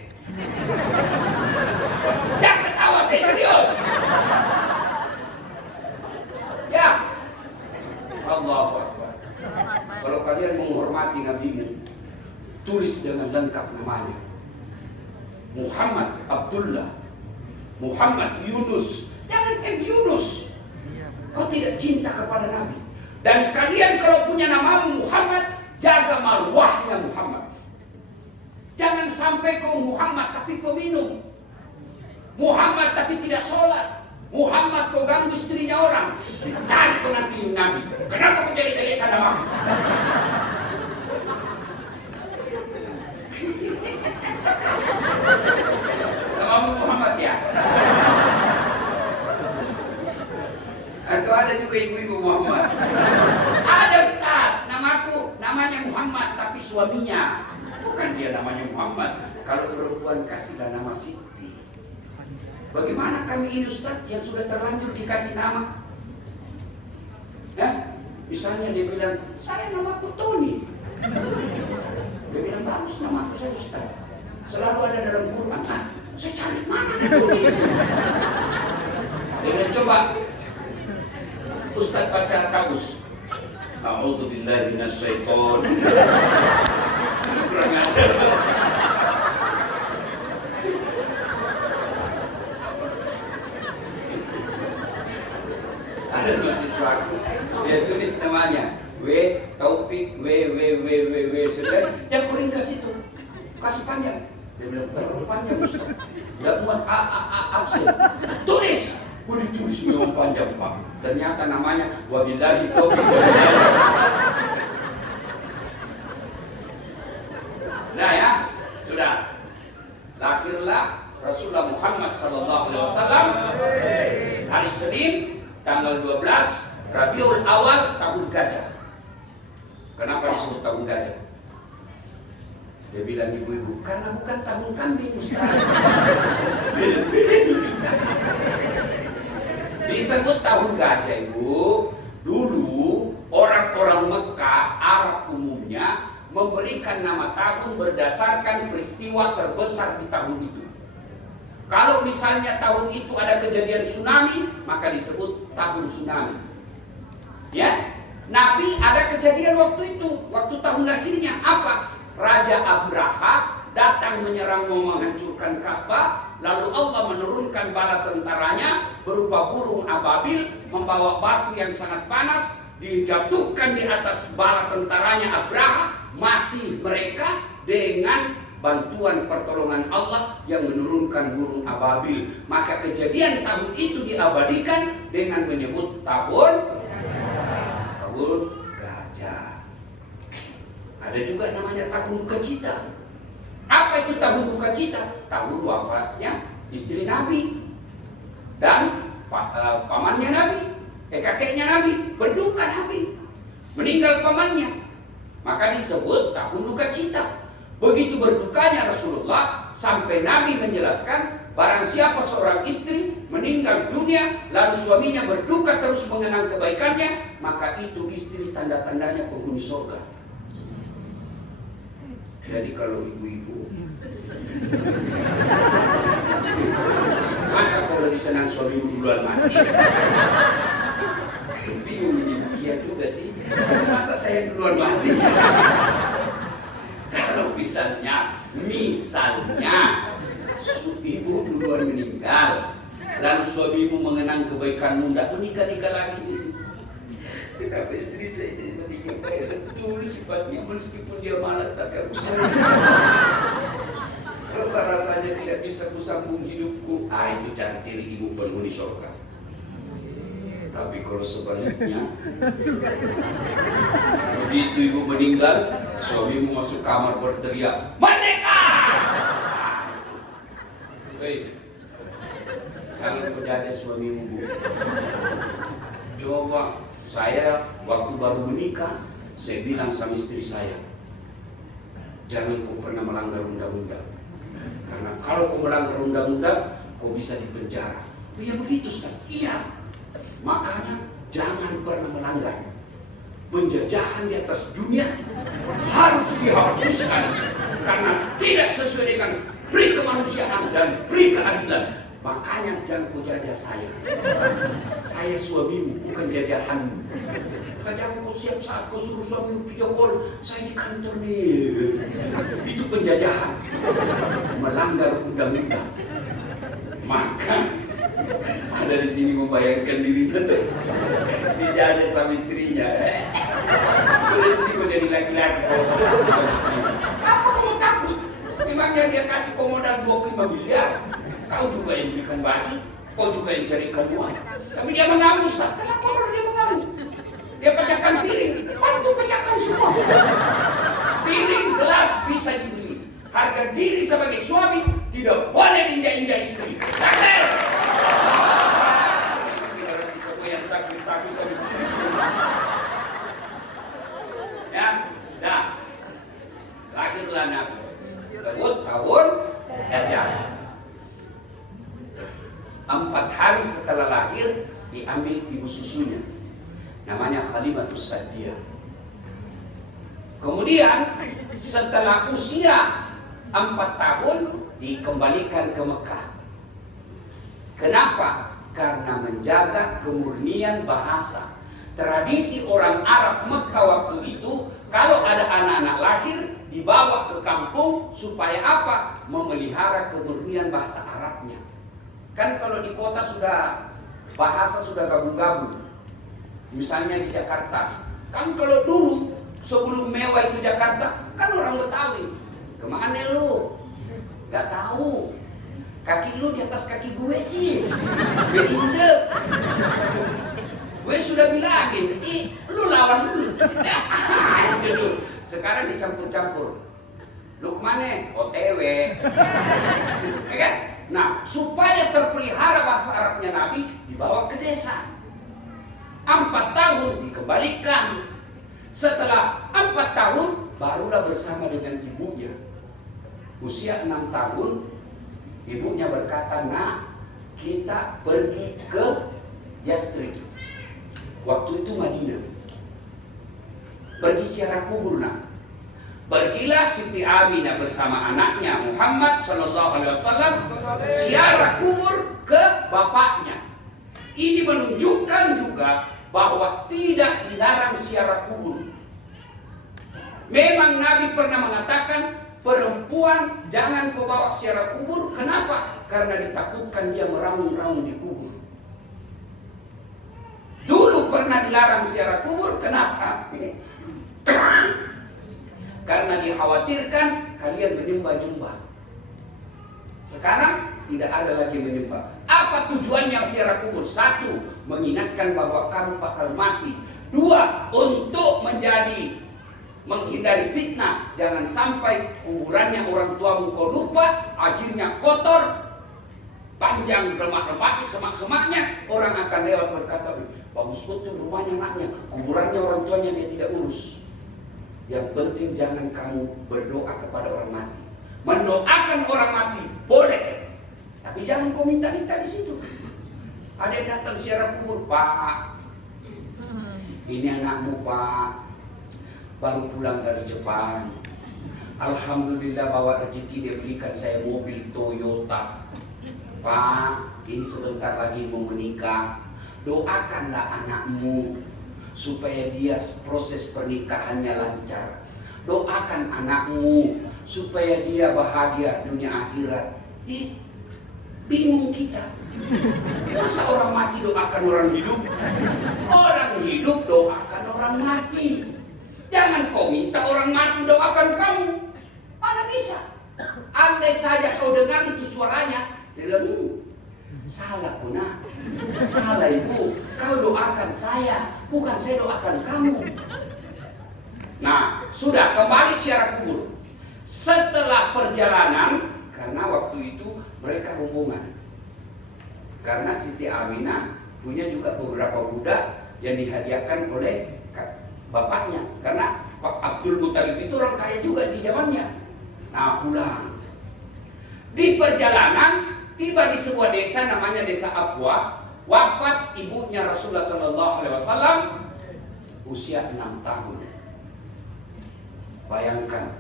Jangan ketawa, saya serius. Ya. Allahu Akbar. Kalau kalian menghormati Nabi-Mu, tulis dengan lengkap namanya. Muhammad Abdullah, Muhammad Yunus. Jangan M Yunus. Kau tidak cinta kepada Nabi. Dan kalian kalau punya namamu Muhammad, jaga marwahnya Muhammad. Jangan sampai kau Muhammad tapi kau minum. Muhammad tapi tidak sholat. Muhammad kau ganggu istrinya orang. Cari kau nanti Nabi. Kenapa kau jelek-jelekan nama? Namamu Muhammad ya? Atau ada juga ibu-ibu Muhammad. Ada Ustaz, namanya Muhammad tapi suaminya. Bukan dia namanya Muhammad. Kalau perempuan kasihlah nama Siti. Bagaimana kami ini Ustaz yang sudah terlanjur dikasih nama? Ya? Misalnya dia bilang, saya namaku Tony. Dia bilang, bagus namaku saya Ustaz. Selalu ada dalam Quran. Saya cari mana Tony. Dia bilang, coba Ustaz baca Taus. A'udzubillahi minasyaitonir rajim. Kurang ajar. Ada mahasiswaku, dia tulis namanya W Taufik W sudah, dia kuring kasih itu, kasih panjang. Dia bilang terlalu panjang Ustaz. Dia buat absen. Tulis. Boleh tulis memang panjang Pak. Ternyata namanya wabillahi taufiq wal hidayah. Nah ya, sudah. Lahirlah Rasulullah Muhammad SAW hari Senin tanggal 12 Rabiul Awal tahun gajah. Kenapa disebut tahun gajah? Dia bilang ibu-ibu, karena bukan tahun kambing Ustaz. Disebut tahun gajah ibu. Dulu orang-orang Mekah, Arab umumnya memberikan nama tahun berdasarkan peristiwa terbesar di tahun itu. Kalau misalnya tahun itu ada kejadian tsunami, maka disebut tahun tsunami. Ya, Nabi ada kejadian waktu itu, waktu tahun lahirnya apa? Raja Abraha datang menyerang mau menghancurkan Ka'bah, lalu Allah menurunkan bala tentaranya berupa burung ababil membawa batu yang sangat panas, dijatuhkan di atas bala tentaranya Abraha, mati mereka dengan bantuan pertolongan Allah yang menurunkan burung ababil. Maka kejadian tahun itu diabadikan dengan menyebut tahun raja. Ada juga namanya tahun duka. Apa itu tahun duka? Tahun wafatnya istri Nabi dan pamannya Nabi, kakeknya Nabi, berduka Nabi, meninggal pamannya. Maka disebut tahun duka. Begitu berdukanya Rasulullah sampai Nabi menjelaskan, barang siapa seorang istri meninggal dunia lalu suaminya berduka terus mengenang kebaikannya, maka itu istri tanda-tandanya penghuni surga. Jadi kalau ibu-ibu masa kalau lebih senang suamimu duluan mati? Bingung ibu, iya juga sih. Masa saya duluan mati? Kalau misalnya ibu duluan meninggal, lalu suamimu mengenang kebaikanmu, tidak menikah lagi. Kenapa istri saya jadi meninggal? Betul sifatnya, meskipun dia malas tapi aku sayang. Rasa-rasanya tidak bisa kusambung hidupku. Itu ciri-ciri ibu penghuni surga. Tapi kalau sebaliknya, begitu ibu meninggal, suamimu masuk kamar berteriak, "Merdeka!" Hei, jangan berjaga suamimu, Bu. Coba saya waktu baru menikah, saya bilang sama istri saya, jangan kau pernah melanggar undang-undang. Karena kalau kau melanggar undang-undang, kau bisa dipenjara. Iya begitu, Ustaz. Iya. Makanya jangan pernah melanggar. Penjajahan di atas dunia harus dihapuskan karena tidak sesuai dengan pri kemanusiaan dan pri keadilan. Makanya jangan kau jajah saya. Saya suamimu, bukan jajahanmu. Kadang kau siap saat kau suruh suamimu video call, saya di kantor nih. Itu penjajahan, melanggar undang-undang. Maka ada di sini membayangkan dirinya tuh dijajah sama istrinya. Berhenti kau jadi laki-laki kau sama istrinya. Apa kamu takut? Memangnya dia kasih kau modal 25 miliar. Kau juga yang belikan baju, kau juga yang carikan uang. Tapi dia mengamuk, Ustaz. Kenapa harus dia mengamuk? Dia pecahkan piring, bantu pecahkan semua. Piring, gelas bisa dibeli. Harga diri sebagai suami tidak boleh injak-injak istri. Takdir! Takut sama istri. Ya, dah. Lahirlah Nabi. Tahun Dajjal. 4 hari setelah lahir diambil ibu susunya, namanya Khalimatus Sa'diyah. Kemudian setelah usia 4 tahun dikembalikan ke Mekah. Kenapa? Karena menjaga kemurnian bahasa. Tradisi orang Arab Mekah waktu itu, kalau ada anak-anak lahir dibawa ke kampung supaya apa? Memelihara kemurnian bahasa Arabnya. Kan kalau di kota bahasa sudah gabung-gabung. Misalnya di Jakarta. Kan kalau dulu sebelum mewah itu Jakarta, kan orang Betawi. Kemana lu? Gak tahu. Kaki lu di atas kaki gue sih. Gue injek. Gue sudah bilangin, lu lawan dulu. Sekarang dicampur-campur. Lu kemana? OTW. Ya kan? Nah, supaya terpelihara bahasa Arabnya Nabi, dibawa ke desa. 4 tahun dikembalikan. Setelah 4 tahun, barulah bersama dengan ibunya. Usia 6 tahun, ibunya berkata, "Nak, kita pergi ke Yastrib." Waktu itu Madinah. Pergi ziarah kubur, nak. Pergilah Siti Aminah bersama anaknya Muhammad SAW ziarah kubur ke bapaknya. Ini menunjukkan juga bahwa tidak dilarang ziarah kubur. Memang Nabi pernah mengatakan perempuan jangan kau bawa ziarah kubur. Kenapa? Karena ditakutkan dia meraung-raung di kubur. Dulu pernah dilarang ziarah kubur. Kenapa? karena dikhawatirkan kalian menyembah-nyembah. Sekarang tidak ada lagi menyembah. Apa tujuannya ziarah kubur? Satu, mengingatkan bahwa kamu bakal mati. Dua, untuk menghindari fitnah. Jangan sampai kuburannya orang tuamu kau lupa, akhirnya kotor, panjang lemak-lemak, semak-semaknya. Orang akan lewat berkata, bagus betul rumahnya anaknya, kuburannya orang tuanya dia tidak urus. Yang penting jangan kamu berdoa kepada orang mati. Mendoakan orang mati boleh, tapi jangan kau minta-minta di situ. Ada yang datang ziarah kubur, Pak, ini anakmu Pak, baru pulang dari Jepang. Alhamdulillah bawa rezeki, dia belikan saya mobil Toyota. Pak, ini sebentar lagi mau menikah. Doakanlah anakmu supaya dia proses pernikahannya lancar. Doakan anakmu supaya dia bahagia dunia akhirat. Bingung kita. Masa orang mati doakan orang hidup? Orang hidup doakan orang mati. Jangan kau minta orang mati doakan kamu. Mana bisa? Andai saja kau dengar itu suaranya, dia bilang, salah Puna, salah ibu. Kau doakan saya, bukan saya doakan kamu. Nah, sudah kembali ziarah kubur. Setelah perjalanan, karena waktu itu mereka rombongan. Karena Siti Aminah punya juga beberapa budak yang dihadiahkan oleh bapaknya. Karena Pak Abdul Muthalib itu orang kaya juga di zamannya. Nah, pulang. Di perjalanan tiba di sebuah desa namanya Desa Abwa. Wafat ibunya Rasulullah SAW usia 6 tahun. Bayangkan,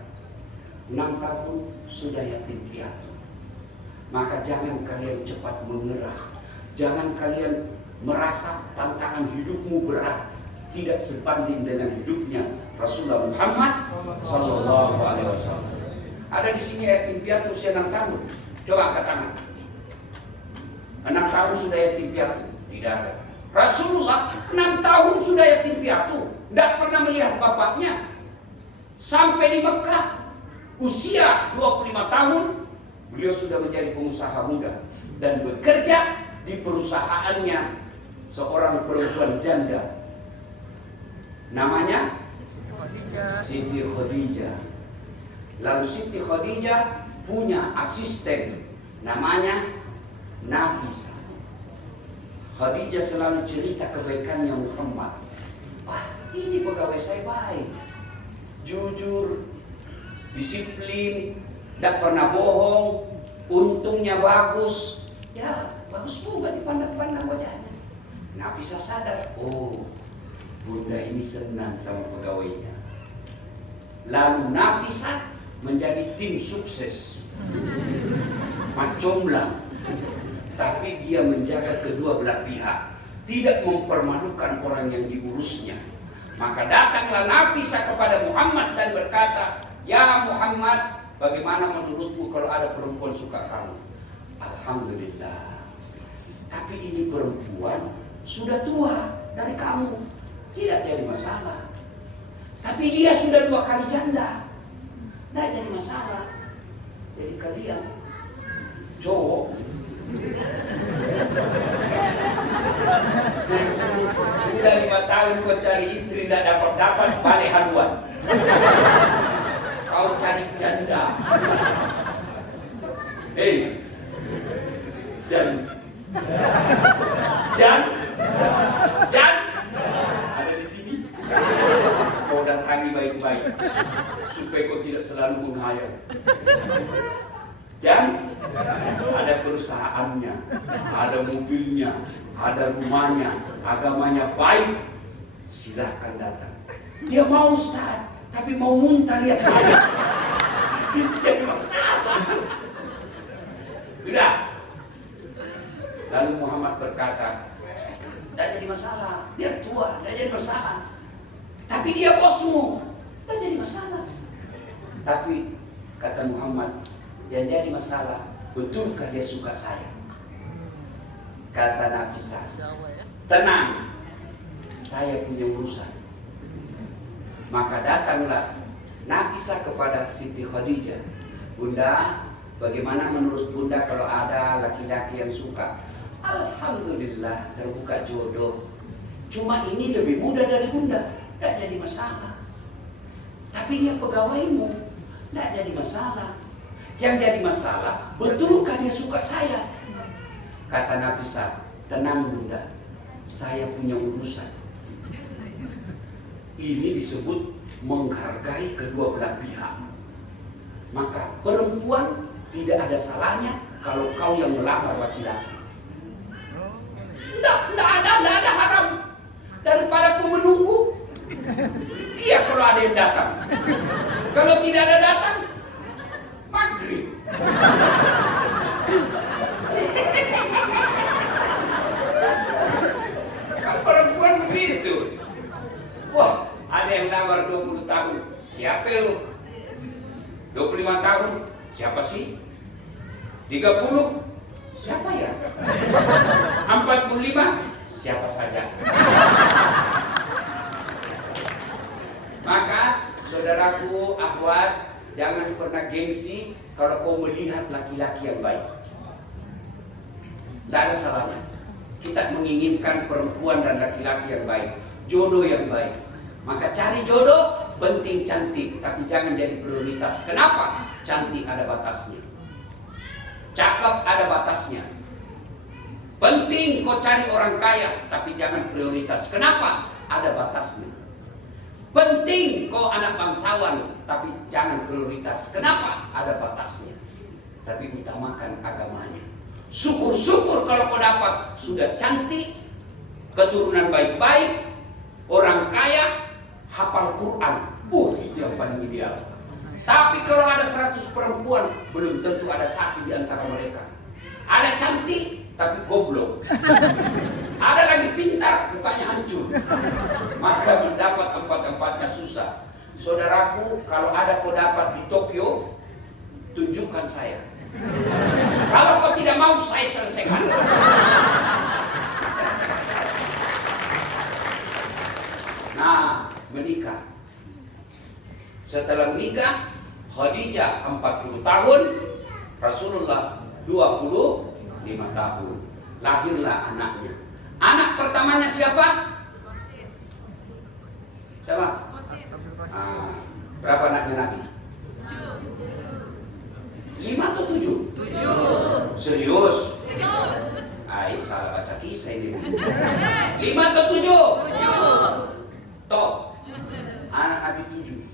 6 tahun sudah yatim piatu. Maka jangan kalian cepat menyerah. Jangan kalian merasa tantangan hidupmu berat, tidak sebanding dengan hidupnya Rasulullah Muhammad Sallallahu Alaihi Wasallam. Ada di sini yatim piatu usia 6 tahun. Coba angkat tangan. 6 tahun sudah yatim piatu? Tidak ada. Rasulullah 6 tahun sudah yatim piatu, tidak pernah melihat bapaknya. Sampai di Mekah usia 25 tahun beliau sudah menjadi pengusaha muda dan bekerja di perusahaannya seorang perempuan janda namanya Siti Khadijah. Lalu Siti Khadijah punya asisten namanya Nafisah. Khadijah selalu cerita kebaikannya Muhammad. Wah, ini pegawai saya baik, jujur, disiplin, tidak pernah bohong, untungnya bagus. Ya, bagus juga dipandang-pandang wajahnya. Nafisah sadar, oh, bunda ini senang sama pegawainya. Lalu Nafisah menjadi tim sukses. Macomlah. Tapi dia menjaga kedua belah pihak, tidak mempermalukan orang yang diurusnya. Maka datanglah Nafisah kepada Muhammad dan berkata, ya Muhammad, bagaimana menurutmu kalau ada perempuan suka kamu? Alhamdulillah. Tapi ini perempuan sudah tua dari kamu, tidak jadi masalah. Tapi dia sudah 2 kali janda, tidak jadi masalah. Jadi kalian cowok sudah 5 tahun kau cari istri tidak dapat balik haluan. Kau cari janda. Hei, Jan, ada di sini. Kau datangi baik-baik supaya kau tidak selalu menghayal. Jan, ada perusahaannya, ada mobilnya, ada rumahnya, agamanya baik. Silahkan datang. Dia mau Ustaz, tapi mau muntah lihat saya. Itu jadi masalah. Sudah. Lalu Muhammad berkata, tidak jadi masalah, biar tua, tidak jadi masalah. Tapi dia bosmu, tidak jadi masalah. Tapi kata Muhammad, yang jadi masalah, betulkah dia suka saya? Kata Nafisah, tenang, saya punya urusan. Maka datanglah Nafisah kepada Siti Khadijah, Bunda, bagaimana menurut Bunda kalau ada laki-laki yang suka? Alhamdulillah terbuka jodoh. Cuma ini lebih mudah dari Bunda, tidak jadi masalah. Tapi dia pegawaimu, tidak jadi masalah. Yang jadi masalah, betulkah dia suka saya? Kata Nafisah, tenang Bunda, saya punya urusan. Ini disebut menghargai kedua belah pihak. Maka perempuan tidak ada salahnya kalau kau yang melamar laki-laki. Tidak ada haram. Daripada kau menunggu, iya kalau ada yang datang. Kalau tidak ada datang, maghrib. Kan perempuan begitu. Wah, ada yang lamar 20 tahun. Siapa lu? 25 tahun. Siapa sih? 30. Siapa ya? 45. Siapa saja. Maka saudaraku, akhwat, jangan pernah gengsi kalau kau melihat laki-laki yang baik. Tidak ada salahnya. Kita menginginkan perempuan dan laki-laki yang baik, jodoh yang baik. Maka cari jodoh, penting cantik, tapi jangan jadi prioritas. Kenapa? Cantik ada batasnya, cakep ada batasnya. Penting kau cari orang kaya, tapi jangan prioritas. Kenapa? Ada batasnya. Penting kau anak bangsawan, tapi jangan prioritas. Kenapa? Ada batasnya. Tapi utamakan agamanya. Syukur-syukur kalau kau dapat sudah cantik, keturunan baik-baik, orang kaya, hafal Quran. Itu yang paling ideal. Tapi kalau ada 100 perempuan, belum tentu ada satu di antara mereka. Ada cantik, tapi goblok. Ada lagi pintar, mukanya hancur. Maka mendapat empat-empatnya susah. Saudaraku, kalau ada kau dapat di Tokyo, tunjukkan saya. Kalau kau tidak mau, saya selesaikan. Nah, menikah. Setelah menikah, Khadijah 40 tahun, Rasulullah 25 tahun. Lahirlah anaknya. Anak pertamanya siapa? Siapa? Berapa anaknya Nabi? 5 atau 7? 7. Serius? Salah baca kisah ini. 5 atau 7? Top. Anak Nabi 7.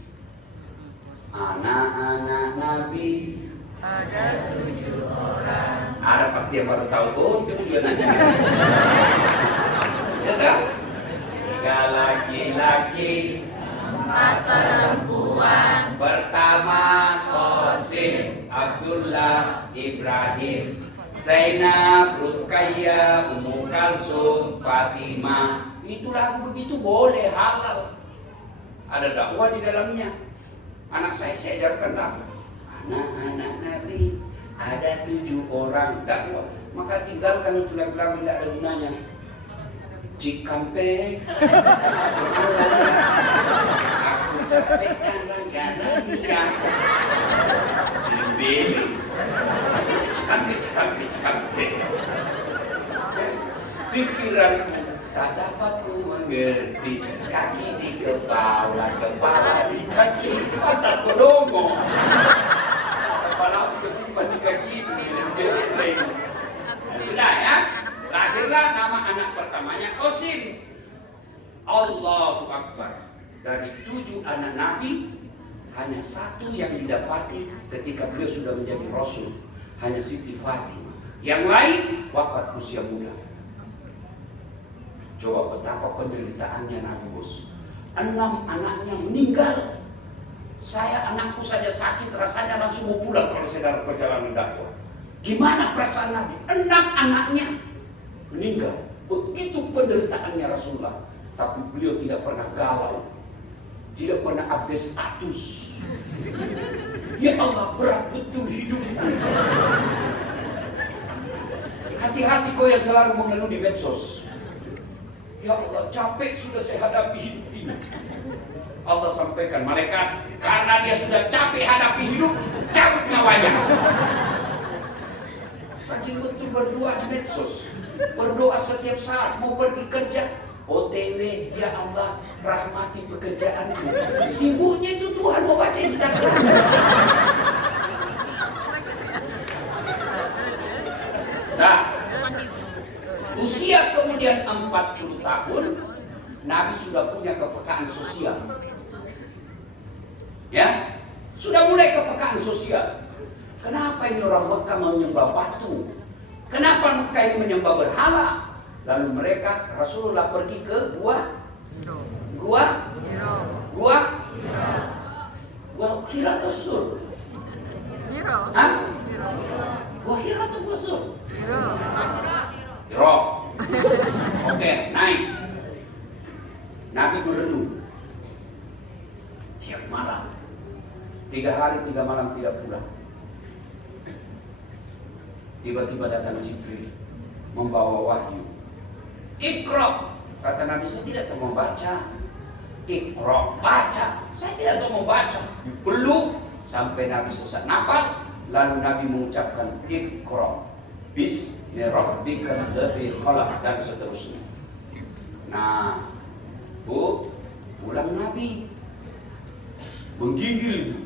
Anak-anak Nabi ada 7 orang. Ada pasti yang baru tahu. Itu dia nanya. Ya tak? 3 laki-laki, 4 perempuan. Pertama Qasim, Abdullah, Ibrahim, Zainab, Ruqayyah, Ummu Kalsum, Fatimah. Itu lagu begitu boleh, halal. Ada dakwah di dalamnya. Anak saya ajarkan lagu. Anak-anak Nabi ada 7 orang, dakwah. Maka tinggalkan itu lagu-lagu tidak ada gunanya. Cikampek, aku capek karena nikah. Beli, Cikampek. Pikiranku tak dapat ku mengerti, kaki di kepala di kaki, atas kodomo. Kepala aku kesimpan di kaki ini. Sudah ya. Lahirlah nama anak pertamanya Qasim. Allahu Akbar. Dari 7 anak Nabi, hanya 1 yang didapati ketika beliau sudah menjadi Rasul. Hanya Siti Fatimah. Yang lain wafat usia muda. Coba betapa penderitaannya Nabi bos. 6 anaknya meninggal. Saya anakku saja sakit, rasanya langsung mau pulang kalau saya dalam perjalanan dakwah. Gimana perasaan Nabi? 6 anaknya meninggal. Begitu penderitaannya Rasulullah. Tapi beliau tidak pernah galau, tidak pernah update status. Ya Allah, berat betul hidupku. Hati-hati kau yang selalu mengeluh di medsos. Ya Allah, capek sudah saya hadapi hidup ini. Allah sampaikan malaikat, karena dia sudah capek hadapi hidup, cabut nyawanya. Rajin betul berdoa di medsos, berdoa setiap saat, mau pergi kerja, OTW, ya Allah rahmati pekerjaanku. Sibuknya itu Tuhan mau bacain sedekah. Nah, usia kemudian 40 tahun, Nabi sudah punya kepekaan sosial. Ya, sudah mulai kepekaan sosial. Kenapa ini orang Mekah menyembah batu? Kenapa Mekah ini menyembah berhala? Lalu mereka, Rasulullah pergi ke gua Hira atau Sur? Hah? Gua Hira atau gua Sur? Hira. Oke, naik. Nabi berenung tiap malam, 3 hari 3 malam tidak pulang. Tiba-tiba datang Jibril membawa wahyu. Iqra, kata Nabi, saya tidak tahu membaca. Iqra, baca. Saya tidak tahu membaca. Dipeluk sampai Nabi sesak napas, lalu Nabi mengucapkan Iqra, bismi rabbikal ladzi khalaq, dan seterusnya. Nah, Bu, pulang Nabi menggigil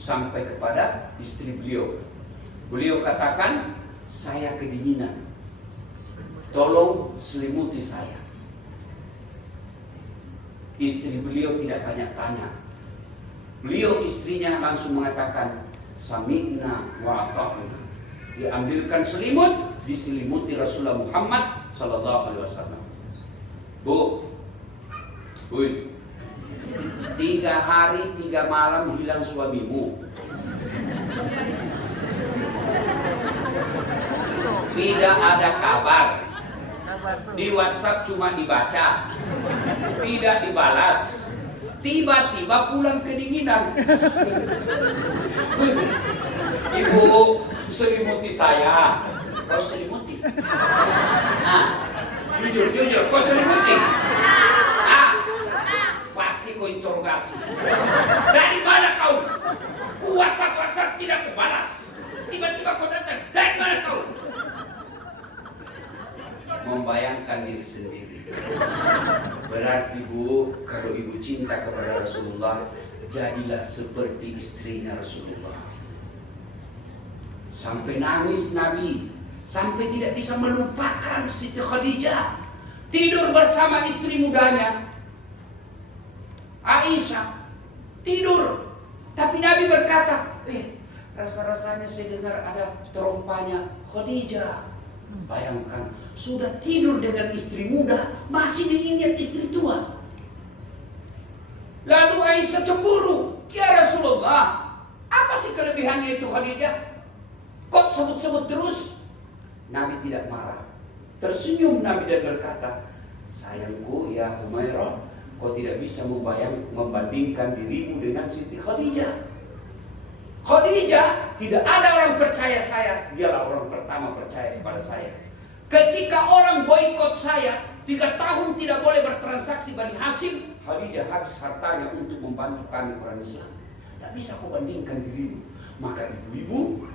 sampai kepada istri beliau. Beliau katakan, saya kedinginan, tolong selimuti saya. Istri beliau tidak banyak tanya. Beliau istrinya langsung mengatakan, sami'na wa ata'na. Diambilkan selimut, diselimuti Rasulullah Muhammad sallallahu alaihi wasallam. Bu, 3 hari 3 malam hilang suamimu. Tidak ada kabar. Di WhatsApp cuma dibaca, tidak dibalas. Tiba-tiba pulang kedinginan. Ibu, selimuti saya. Kau selimuti? Nah, jujur, kau selimuti? Ah, pasti kau interogasi. Dari mana kau? Ku WhatsApp tidak kau balas. Tiba-tiba kau datang. Dari mana kau? Membayangkan diri sendiri. Berarti Bu, kalau ibu cinta kepada Rasulullah, jadilah seperti istrinya Rasulullah. Sampai nangis Nabi, sampai tidak bisa melupakan Siti Khadijah. Tidur bersama istri mudanya Aisyah, tidur. Tapi Nabi berkata, rasa-rasanya saya dengar ada terompanya Khadijah. Bayangkan, sudah tidur dengan istri muda, masih diingat istri tua. Lalu Aisyah cemburu, ya Rasulullah, apa sih kelebihannya itu Khadijah? Kok sebut-sebut terus? Nabi tidak marah. Tersenyum Nabi dan berkata, sayangku ya Humairah, kau tidak bisa membandingkan dirimu dengan Siti Khadijah. Khadijah, tidak ada orang percaya saya, dialah orang pertama percaya kepada saya. Ketika orang boikot saya, 3 tahun tidak boleh bertransaksi Bani Hashim, Khadijah habis hartanya untuk membantu kami orang Islam. Tidak bisa kau bandingkan dirimu. Maka ibu-ibu,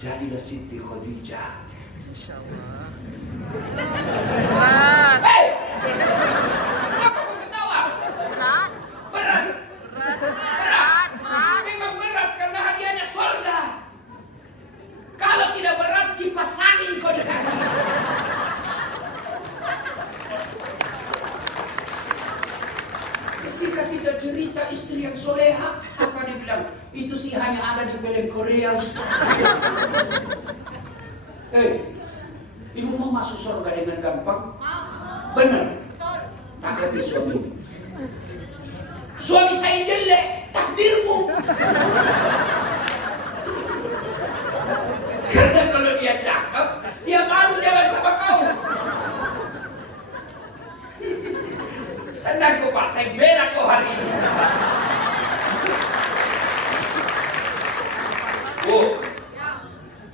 jadilah Siti Khadijah. Insyaallah. Hei! Kenapa kau ketawa? Berat. Memang berat karena hadiahnya surga. Kalau tidak berat, kipas angin kau dikasih. Ketika kita cerita istri yang soleha, apa dia bilang? Itu sih hanya ada di film Korea, Ustaz. Ibu mau masuk surga dengan gampang? Benar. Takati suami. Suami saya jelek, takdirmu. Karena kalau dia cakep, dia malu jalan sama kau. Tenang kau Pak, saya bela kau hari ini. Bu,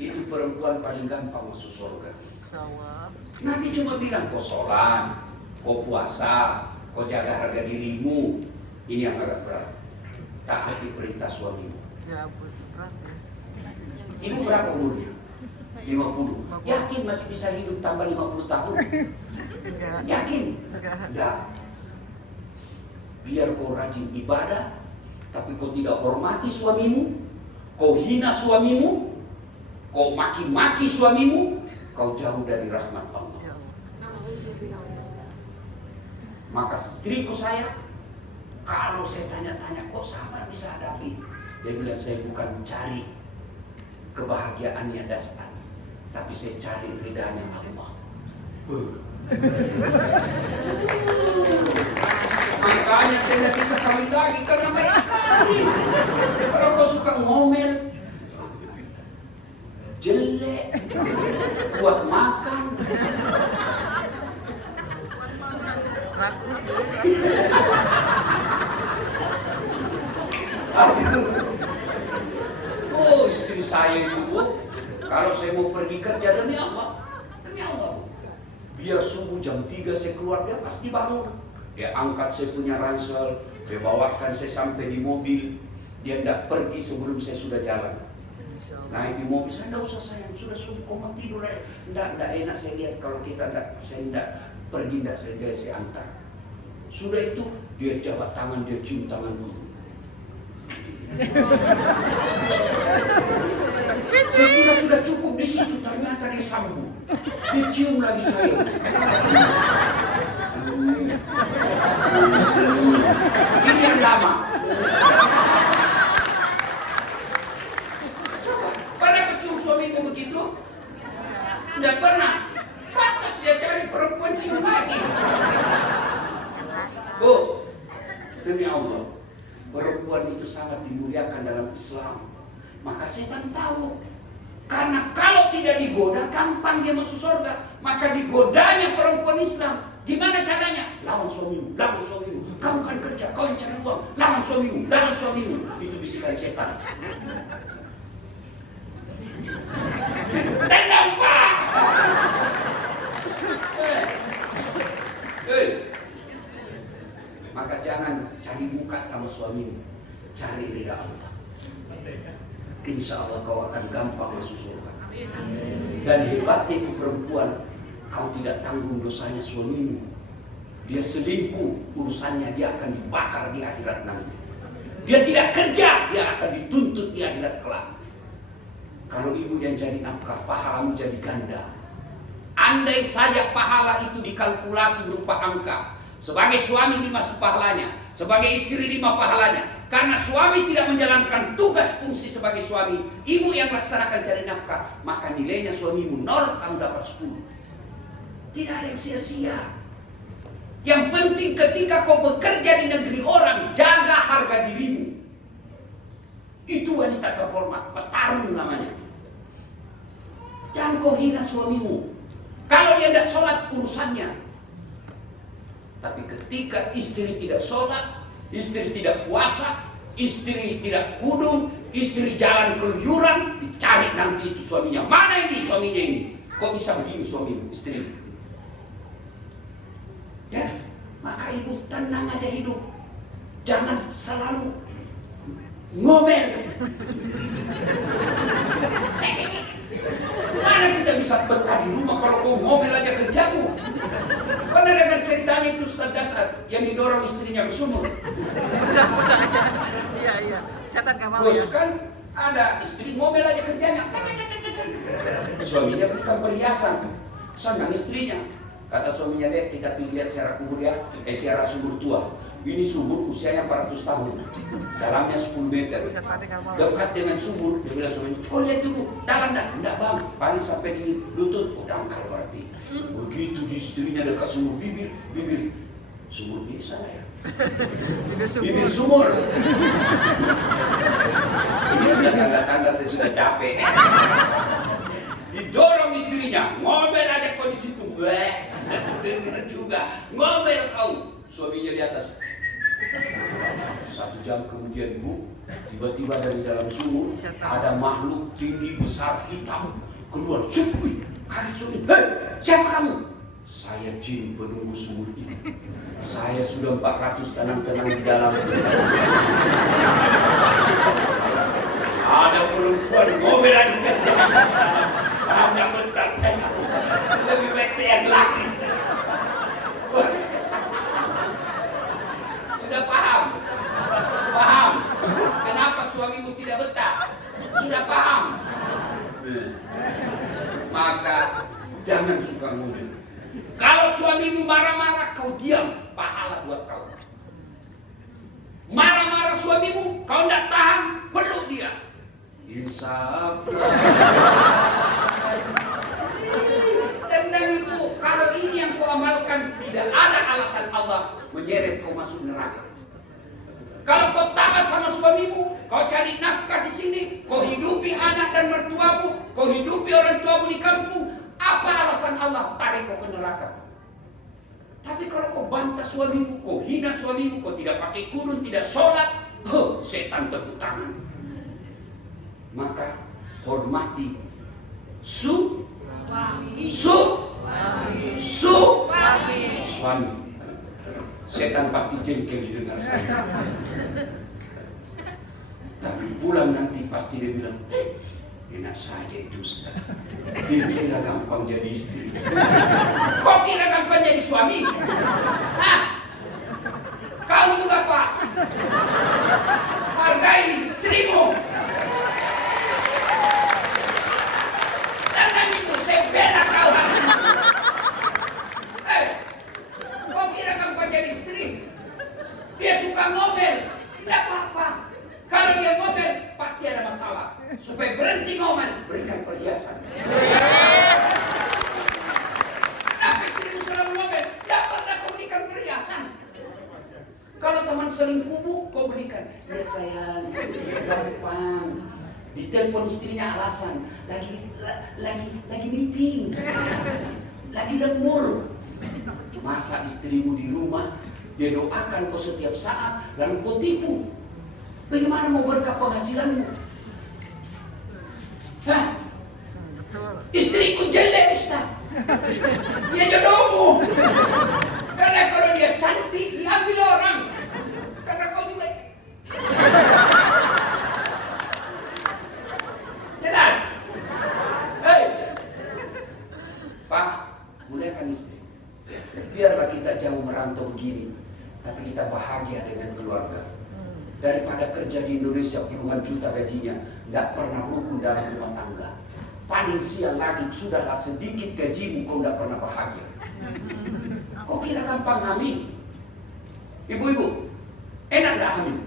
itu perempuan paling gampang masuk surga. Insyaallah. Nabi cuma bilang kau sholat, kau puasa, kau jaga harga dirimu. Ini yang agak berat. Taati perintah suamimu. Ya ampun, berat ya. Ibu berapa umurnya? 50. Yakin masih bisa hidup tambah 50 tahun? Enggak. Yakin? Enggak. Enggak. Biar kau rajin ibadah, tapi kau tidak hormati suamimu, kau hina suamimu, kau maki-maki suamimu, kau jauh dari rahmat Allah. Ya Allah. Maka istriku saya, kalau saya tanya-tanya kok sabar bisa hadapi, dia bilang saya bukan mencari kebahagiaannya dasar, tapi saya cari ridhanya Allah. Makanya saya tidak bisa kawin lagi karena baik sekali. Kalau kau suka ngomel, jelek, buat makan. Rakus. Aduh. Oh, istri saya itu, Bu, kalau saya mau pergi kerja demi Allah, Bu. Biar subuh jam 3 saya keluar, dia pasti bangun. Dia angkat saya punya ransel, dia bawakan saya sampai di mobil. Dia tidak pergi sebelum saya sudah jalan. Naik di mobil, saya tidak usah sayang, sudah subuh, kau mau tidur ya. Tidak enak saya lihat kalau kita saya tidak pergi, saya antar. Sudah itu, dia jabat tangan, dia cium tangan dulu. Saya kira sudah cukup di situ, ternyata dia sambung. Dia cium lagi saya. Ini yang lama. Coba, pernah kecium suamimu begitu? Tidak pernah. Pantas dia cari perempuan cium lagi. Bu, demi Allah, perempuan itu sangat dimuliakan dalam Islam. Maka setan tahu. Karena kalau tidak digoda, gampang dia masuk surga. Maka digodanya perempuan Islam. Gimana caranya? Lawan suamimu, lawan suamimu. Kamu kan kerja, kau yang cari uang. Lawan suamimu, lawan suamimu. Itu bisikan setan. Tenang, Pak. Maka jangan cari muka sama suamimu. Cari ridha Allah. Insya Allah kau akan gampang masuk surga. Dan hebatnya itu perempuan, kau tidak tanggung dosanya suamimu. Dia selingkuh, urusannya dia akan dibakar di akhirat nanti. Dia tidak kerja, dia akan dituntut di akhirat kelak. Kalau ibu yang jadi nafkah, pahalamu jadi ganda. Andai saja pahala itu dikalkulasi berupa angka, sebagai suami 5 pahalanya, sebagai istri 5 pahalanya. Karena suami tidak menjalankan tugas fungsi sebagai suami, ibu yang melaksanakan cari nafkah, maka nilainya suamimu 0, kamu dapat 10. Tidak ada yang sia-sia. Yang penting ketika kau bekerja di negeri orang, jaga harga dirimu. Itu wanita terhormat, petarung namanya. Jangan kau hina suamimu. Kalau dia tidak sholat, urusannya. Tapi ketika istri tidak sholat, istri tidak puasa, istri tidak kudung, istri jalan keluyuran, dicari nanti itu suaminya. Mana ini suaminya ini? Kok bisa begini suamimu, istri? Ya, maka ibu tenang aja hidup. Jangan selalu ngomel. Mana kita bisa betah di rumah kalau kau ngomel aja kerjamu? Pernah dengar ceritanya itu Ustaz Dasar yang didorong istrinya ke sumur? Iya. Setan gak mau Bos ya. kan ada istri ngomel aja kerjanya. Suaminya berikan perhiasan, senang istrinya. Kata suaminya, dek, kita pilih lihat sejarah kubur ya, sejarah sumur tua. Ini sumur usianya 400 tahun, dalamnya 10 meter. Dekat dengan sumur, dia bilang suaminya, kau lihat dulu, dalam enggak bang, paling sampai di lutut, oh dangkal berarti. Begitu di istrinya dekat sumur, bibir, sumur biasa ya. Bibir sumur. Ini sudah tanda-tanda saya sudah capek. Didorong istrinya, ngomel aja kau di situ. Dengar juga, ngomel kau. Suaminya di atas. 1 jam kemudian, Bu, tiba-tiba dari dalam sumur ada makhluk tinggi besar hitam keluar. Kaget suami. Hei, siapa kamu? Saya jin penunggu sumur ini. Saya sudah 400 tenang-tenang di dalam. Ada perempuan ngomel aja. Ada betah saya. Lebih baik saya yang laki. Sudah paham? Paham? Kenapa suamimu tidak betah? Sudah paham? Maka jangan suka ngomel. Kalau suamimu marah-marah, kau diam, pahala buat kau. Marah-marah suamimu, kau tidak tahan, peluk dia. Insaf. Tenang ibu, kalau ini yang kau amalkan, tidak ada alasan Allah menyeret kau masuk neraka. Kalau kau taat sama suamimu, kau cari nafkah di sini, kau hidupi anak dan mertuamu, kau hidupi orang tuamu di kampung, apa alasan Allah tarik kau ke neraka? Tapi kalau kau bantah suamimu, kau hina suamimu, kau tidak pakai kurung, tidak sholat, setan tepuk tangan. Maka hormati suami. Setan pasti jengkel didengar saya. Tapi pulang nanti pasti dia bilang, enak saja itu Ustaz. Dia kira gampang jadi istri. Kok kira gampang jadi suami? Hah? Kau juga Pak. Hargai istrimu. Karena itu saya bela kau. Kok kira gampang jadi istri? Dia suka ngomel. Tidak apa-apa. Kalau dia ngomel, pasti ada masalah. Supaya berhenti ngomel, berikan perhiasan. Kenapa istrimu selalu ngomel? Tidak pernah kau berikan perhiasan. Kalau teman selingkuh, kau belikan. Ya sayang, gampang. Ditelepon istrinya alasan, lagi meeting, lagi lembur. Masa istrimu di rumah, dia doakan kau setiap saat, lalu kau tipu. Bagaimana mau berkah penghasilanmu? Hah? Istriku jelek Ustaz. Dia jodohmu. Karena kalau dia cantik, diambil orang. Karena kau juga. Jelas? Hei, Pak, muliakan istri. Biarlah kita jauh merantau begini, tapi kita bahagia dengan keluarga. Daripada kerja di Indonesia puluhan juta gajinya, tidak pernah rukun dalam rumah tangga. Paling sial lagi, sudahlah sedikit gajimu, kau tidak pernah bahagia. Kau kira gampang hamil? Ibu-ibu, enak tidak hamil?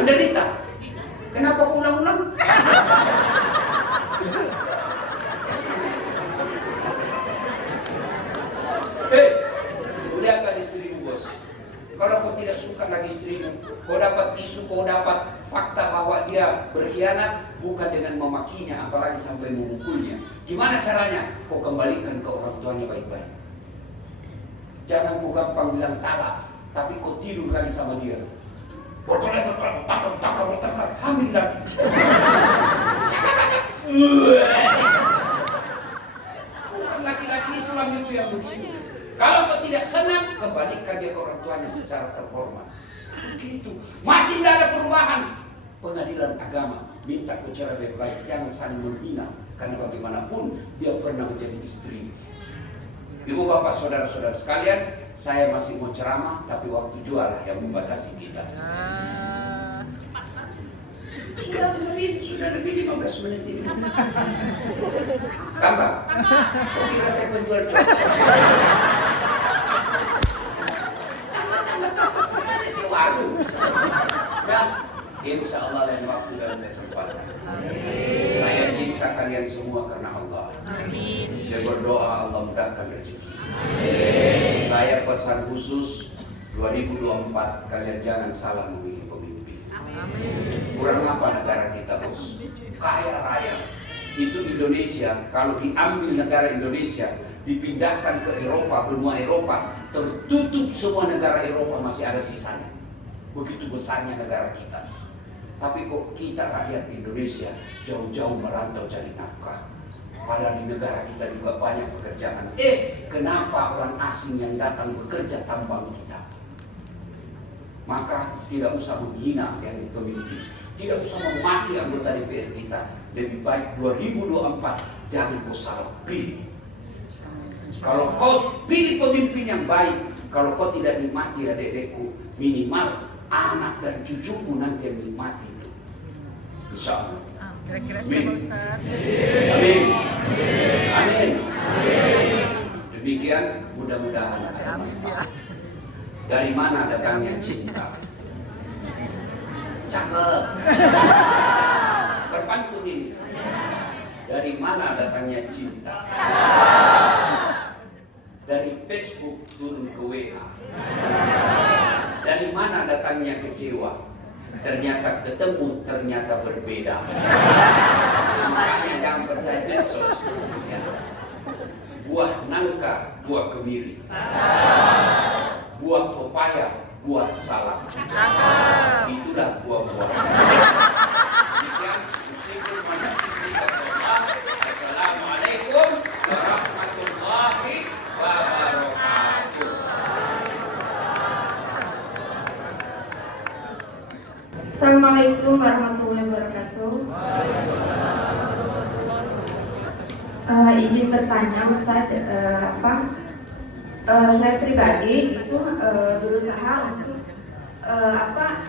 Menderita? Kenapa kau ulang-ulang? Hei, muliakan istrimu bos. Kalau kau tidak suka lagi istrimu, kau dapat isu, kau dapat fakta bahwa dia berkhianat, bukan dengan memakinya, apalagi sampai memukulnya. Gimana caranya? Kau kembalikan ke orang tuanya baik-baik. Jangan kau gampang bilang talak, tapi kau tidur lagi sama dia. Bertakar, hamil lagi. Bukan laki-laki Islam itu yang begitu. Kalau kau tidak senang, kembalikan dia ke orang tuanya secara terhormat. Begitu. Masih tidak ada perubahan. Pengadilan agama minta kau cara baik-baik, jangan saling menghina. Karena bagaimanapun dia pernah menjadi istri. Ibu bapak saudara-saudara sekalian, saya masih mau ceramah, tapi waktu jual yang membatasi kita. Sudah lebih 15 menit ini. Tambah. Kok kira saya penjual coklat? Tambah. Ada si warung. Ya, insya Allah lain waktu dan kesempatan. Saya cinta kalian semua karena Allah. Saya berdoa Allah mudahkan rezeki. Saya pesan khusus 2024 kalian jangan salah memilih pemimpin. Kurang apa negara kita bos? Kaya raya. Itu Indonesia, kalau diambil negara Indonesia, dipindahkan ke Eropa, benua Eropa, tertutup semua negara Eropa masih ada sisanya. Begitu besarnya negara kita. Tapi kok kita rakyat Indonesia jauh-jauh merantau cari nafkah. Padahal di negara kita juga banyak pekerjaan. Kenapa orang asing yang datang bekerja tanpa kita? Maka tidak usah menghina yang pemimpin, tidak usah memaki anggota DPR kita. Lebih baik 2024 jangan kau salah pilih. Kalau kau pilih pemimpin yang baik, kalau kau tidak nikmati adik-adikku, minimal anak dan cucuku nanti yang nikmati itu. Insya Allah. Kira-kira Amin. siapa Ustaz? Amin. Amin. Demikian mudah-mudahan. Amin ya. Dari mana datangnya cinta? Cakep. Berpantun ini. Dari mana datangnya cinta? Dari Facebook turun ke WA. Dari mana datangnya kecewa? Ternyata ketemu, ternyata berbeda. Makanya jangan percaya medsos. Ya. Buah nangka, buah kemiri. Buah pepaya, buah salak. Itulah buah-buah. Demikian, Assalamualaikum warahmatullahi wabarakatuh. Assalamualaikum warahmatullahi wabarakatuh. Izin bertanya Ustadz, saya pribadi itu berusaha untuk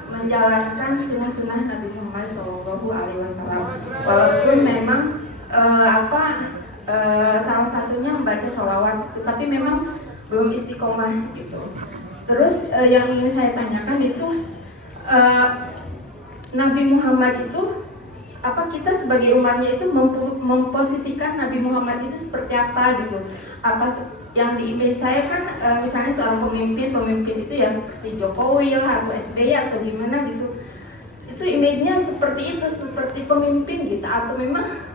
menjalankan sunnah-sunnah Nabi Muhammad SAW. Walaupun memang salah satunya membaca sholawat, tetapi memang belum istiqomah gitu. Terus yang ingin saya tanyakan itu Nabi Muhammad itu kita sebagai umatnya itu memposisikan Nabi Muhammad itu seperti apa gitu? Yang di image saya kan misalnya seorang pemimpin itu ya seperti Jokowi lah atau SBY atau gimana gitu. Itu image-nya seperti itu, seperti pemimpin gitu, atau memang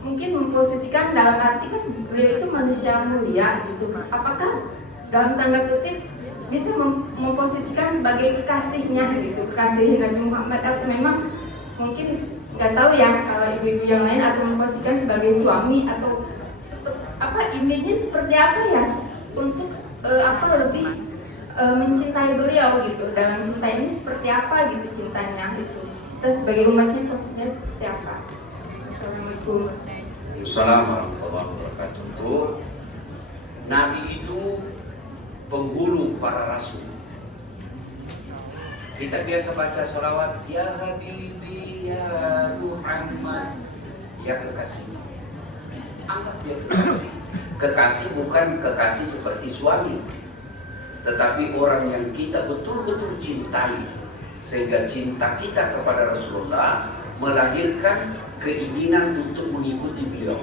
mungkin memposisikan dalam arti kan beliau itu manusia mulia gitu. Apakah dalam tanda kutip bisa memposisikan sebagai kekasihnya gitu, kekasih Nabi Muhammad, atau memang mungkin nggak tahu ya kalau ibu-ibu yang lain, atau memposisikan sebagai suami, atau image-nya seperti apa ya untuk lebih mencintai beliau gitu. Dalam cinta ini seperti apa gitu cintanya gitu. Kita sebagai umatnya posisinya seperti apa? Assalamualaikum. Assalamualaikum warahmatullahi wabarakatuh. Nabi itu penghulu para rasul. Kita biasa baca sholawat, ya Habibi, ya Muhammad, ya kekasih. Anggap dia kekasih. Kekasih bukan kekasih seperti suami, tetapi orang yang kita betul-betul cintai, sehingga cinta kita kepada Rasulullah melahirkan keinginan untuk mengikuti beliau.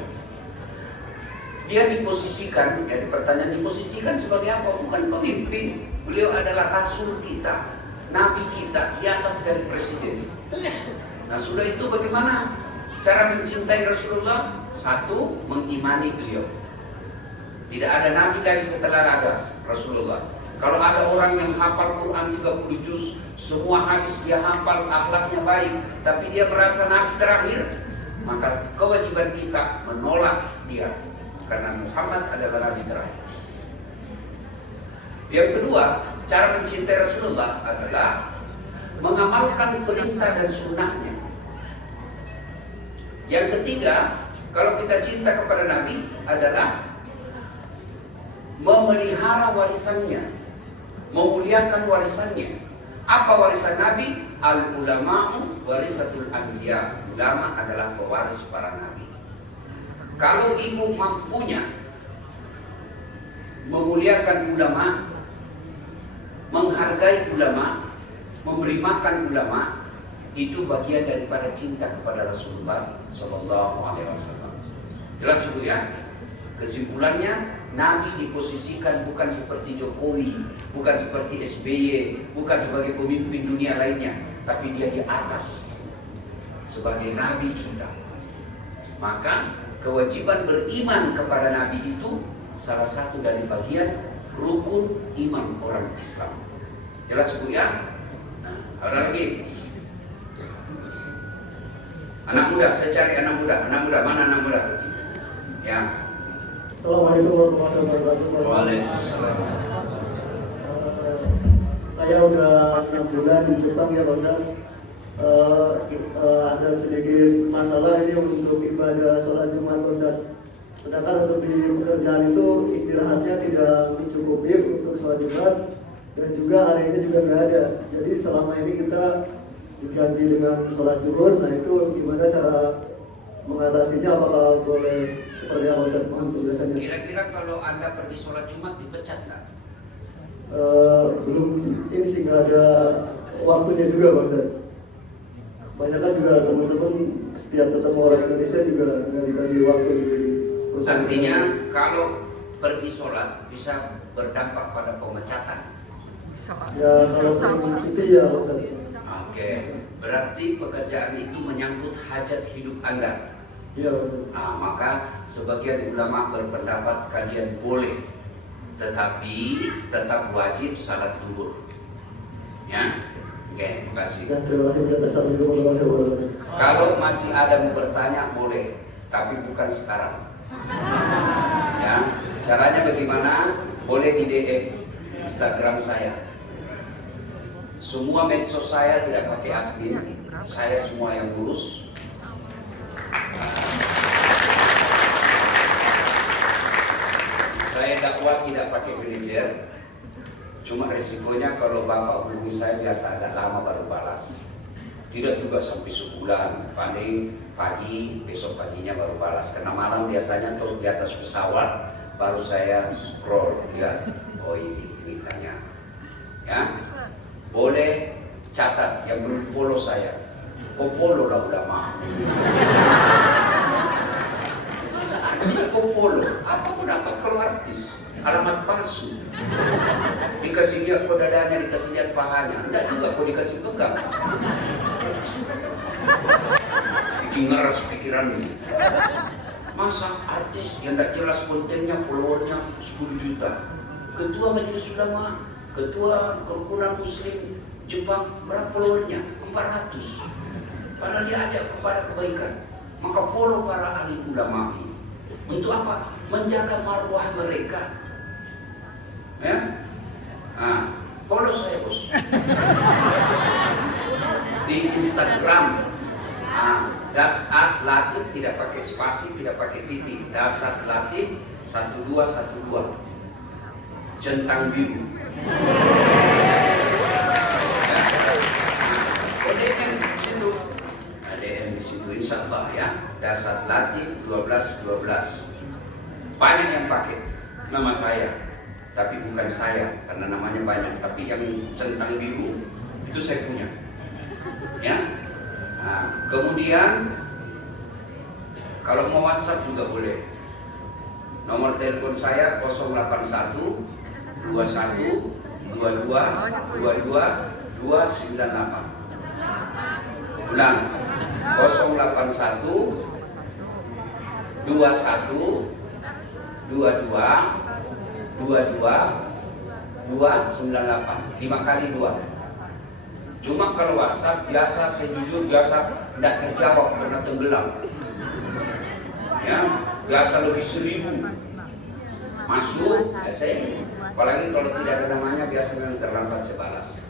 Dia diposisikan, pertanyaan diposisikan sebagai apa? Bukan pemimpin. Beliau adalah rasul kita, nabi kita, di atas dari presiden. Nah sudah itu bagaimana cara mencintai Rasulullah? Satu, mengimani beliau. Tidak ada nabi lagi setelah ada Rasulullah. Kalau ada orang yang hafal Quran 30 juz, semua hadis dia hafal, akhlaknya baik, tapi dia merasa nabi terakhir, maka kewajiban kita menolak dia. Karena Muhammad adalah nabi terakhir. Yang kedua, cara mencintai Rasulullah adalah mengamalkan perintah dan sunnahnya. Yang ketiga, kalau kita cinta kepada Nabi adalah memelihara warisannya, memuliakan warisannya. Apa warisan Nabi? Al-ulama'u warisatul anbiya. Ulama adalah pewaris para nabi. Kalau ibu mampunya memuliakan ulama, menghargai ulama, memberi makan ulama, itu bagian daripada cinta kepada Rasulullah Sallallahu Alaihi Wasallam. Jelas itu ya. Kesimpulannya, Nabi diposisikan bukan seperti Jokowi, bukan seperti SBY, bukan sebagai pemimpin dunia lainnya, tapi dia di atas sebagai Nabi kita. Maka kewajiban beriman kepada Nabi itu salah satu dari bagian rukun iman orang Islam. Jelas Bu ya? Nah, ada lagi. Anak muda, saya cari anak muda. Anak muda, mana anak muda? Ya. Assalamualaikum warahmatullahi wabarakatuh. Pak Ustadz. Waalaikumsalam. Saya udah 6 bulan di Jepang ya Pak Ustadz. Ada sedikit masalah ini untuk ibadah sholat Jumat Pak Ustadz. Sedangkan untuk di pekerjaan itu istirahatnya tidak mencukupi untuk sholat Jumat dan juga areanya juga nggak ada. Jadi selama ini kita diganti dengan sholat zuhur. Nah itu gimana cara mengatasinya? Apakah boleh seperti apa Ustaz? Mohon penjelasannya. Kira-kira kalau Anda pergi sholat Jumat dipecat nggak? Belum ini sih, nggak ada waktunya juga Pak Ustaz. Banyak kan juga teman-teman setiap ketemu orang Indonesia juga nggak dikasih waktu di perusahaan. Artinya kalau pergi sholat bisa berdampak pada pemecatan. Ya kalau sering cuti ya Pak Ustaz. Oke, berarti pekerjaan itu menyangkut hajat hidup Anda. Iya Pak Ustaz. Nah, maka sebagian ulama berpendapat kalian boleh, tetapi tetap wajib salat zuhur. Ya, oke, terima kasih. Ya, terima kasih. Assalamualaikum warahmatullahi wabarakatuh. Kalau masih ada mau bertanya boleh, tapi bukan sekarang. Ya, caranya bagaimana? Boleh di DM Instagram saya. Semua medsos saya tidak pakai admin, saya semua yang ngurus. Saya dakwah tidak pakai manajer. Cuma resikonya kalau bapak hubungi saya biasa agak lama baru balas. Tidak juga sampai sebulan, paling pagi, besok paginya baru balas. Karena malam biasanya tuh di atas pesawat baru saya scroll lihat, oh ini tanya. Ya, boleh catat yang belum follow saya. Oh follow lah ulama. Masa artis kok follow? Apa pun dapat kalau artis? Alamat palsu. Dikasih lihat kok dadanya, dikasih lihat pahanya. Enggak juga kok dikasih pegang. Bikin ngeras pikirannya. Masa artis yang tidak jelas kontennya, followernya 10 juta. Ketua Majelis Ulama, Ketua Kerukunan Muslim Jepang, berapa followernya? 400. Padahal dia ajak kepada kebaikan. Maka follow para ahli ulama ini. Untuk apa? Menjaga marwah mereka. Ya? Nah, follow saya bos. Di Instagram. Dasat Latif tidak pakai spasi, tidak pakai titik. Dasat Latif 1212. Centang biru. DM di situ. DM di situ insya Allah ya. Dasat Latif 1212. Banyak yang pakai nama saya, tapi bukan saya karena namanya banyak. Tapi yang centang biru itu saya punya. Ya. Nah, kemudian kalau mau WhatsApp juga boleh. Nomor telepon saya 081 21 22 22 298. Ulang. 081 21 22 22 298. 5 kali 2. Cuma kalau WhatsApp biasa, saya jujur biasa tidak terjawab karena tenggelam. Ya, biasa lebih 1000 masuk, ya saya. Apalagi kalau tidak ada namanya biasa memang terlambat saya balas.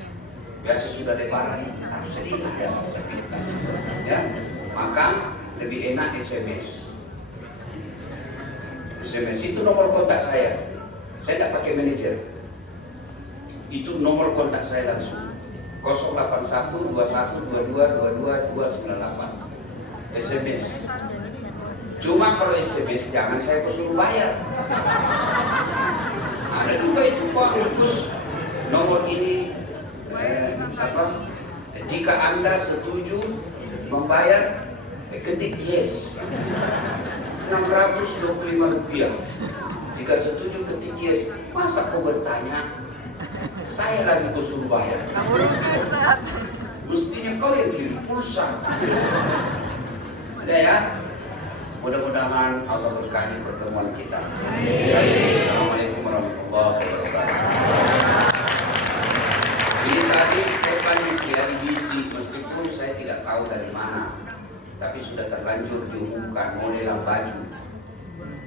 Biasa sudah lebaran, harus sedih ya, saya pilihkan. Ya, maka lebih enak SMS. SMS itu nomor kontak saya. Saya tidak pakai manajer. Itu nomor kontak saya langsung. 081 21 22 22 298 SMS. Cuma kalau SMS jangan saya suruh bayar. Ada juga itu Pak Gus nomor ini jika Anda setuju membayar ketik yes 625 rupiah. Jika setuju ketik yes. Masa kau bertanya saya lagi kau suruh bayar? Mestinya kau yang kirim pulsa. Udah ya. Mudah-mudahan Allah berkahi pertemuan kita. Terima kasih. Assalamualaikum warahmatullahi wabarakatuh. Ini tadi saya tanya dari DC, meskipun saya tidak tahu dari mana, tapi sudah terlanjur diumumkan modelan baju.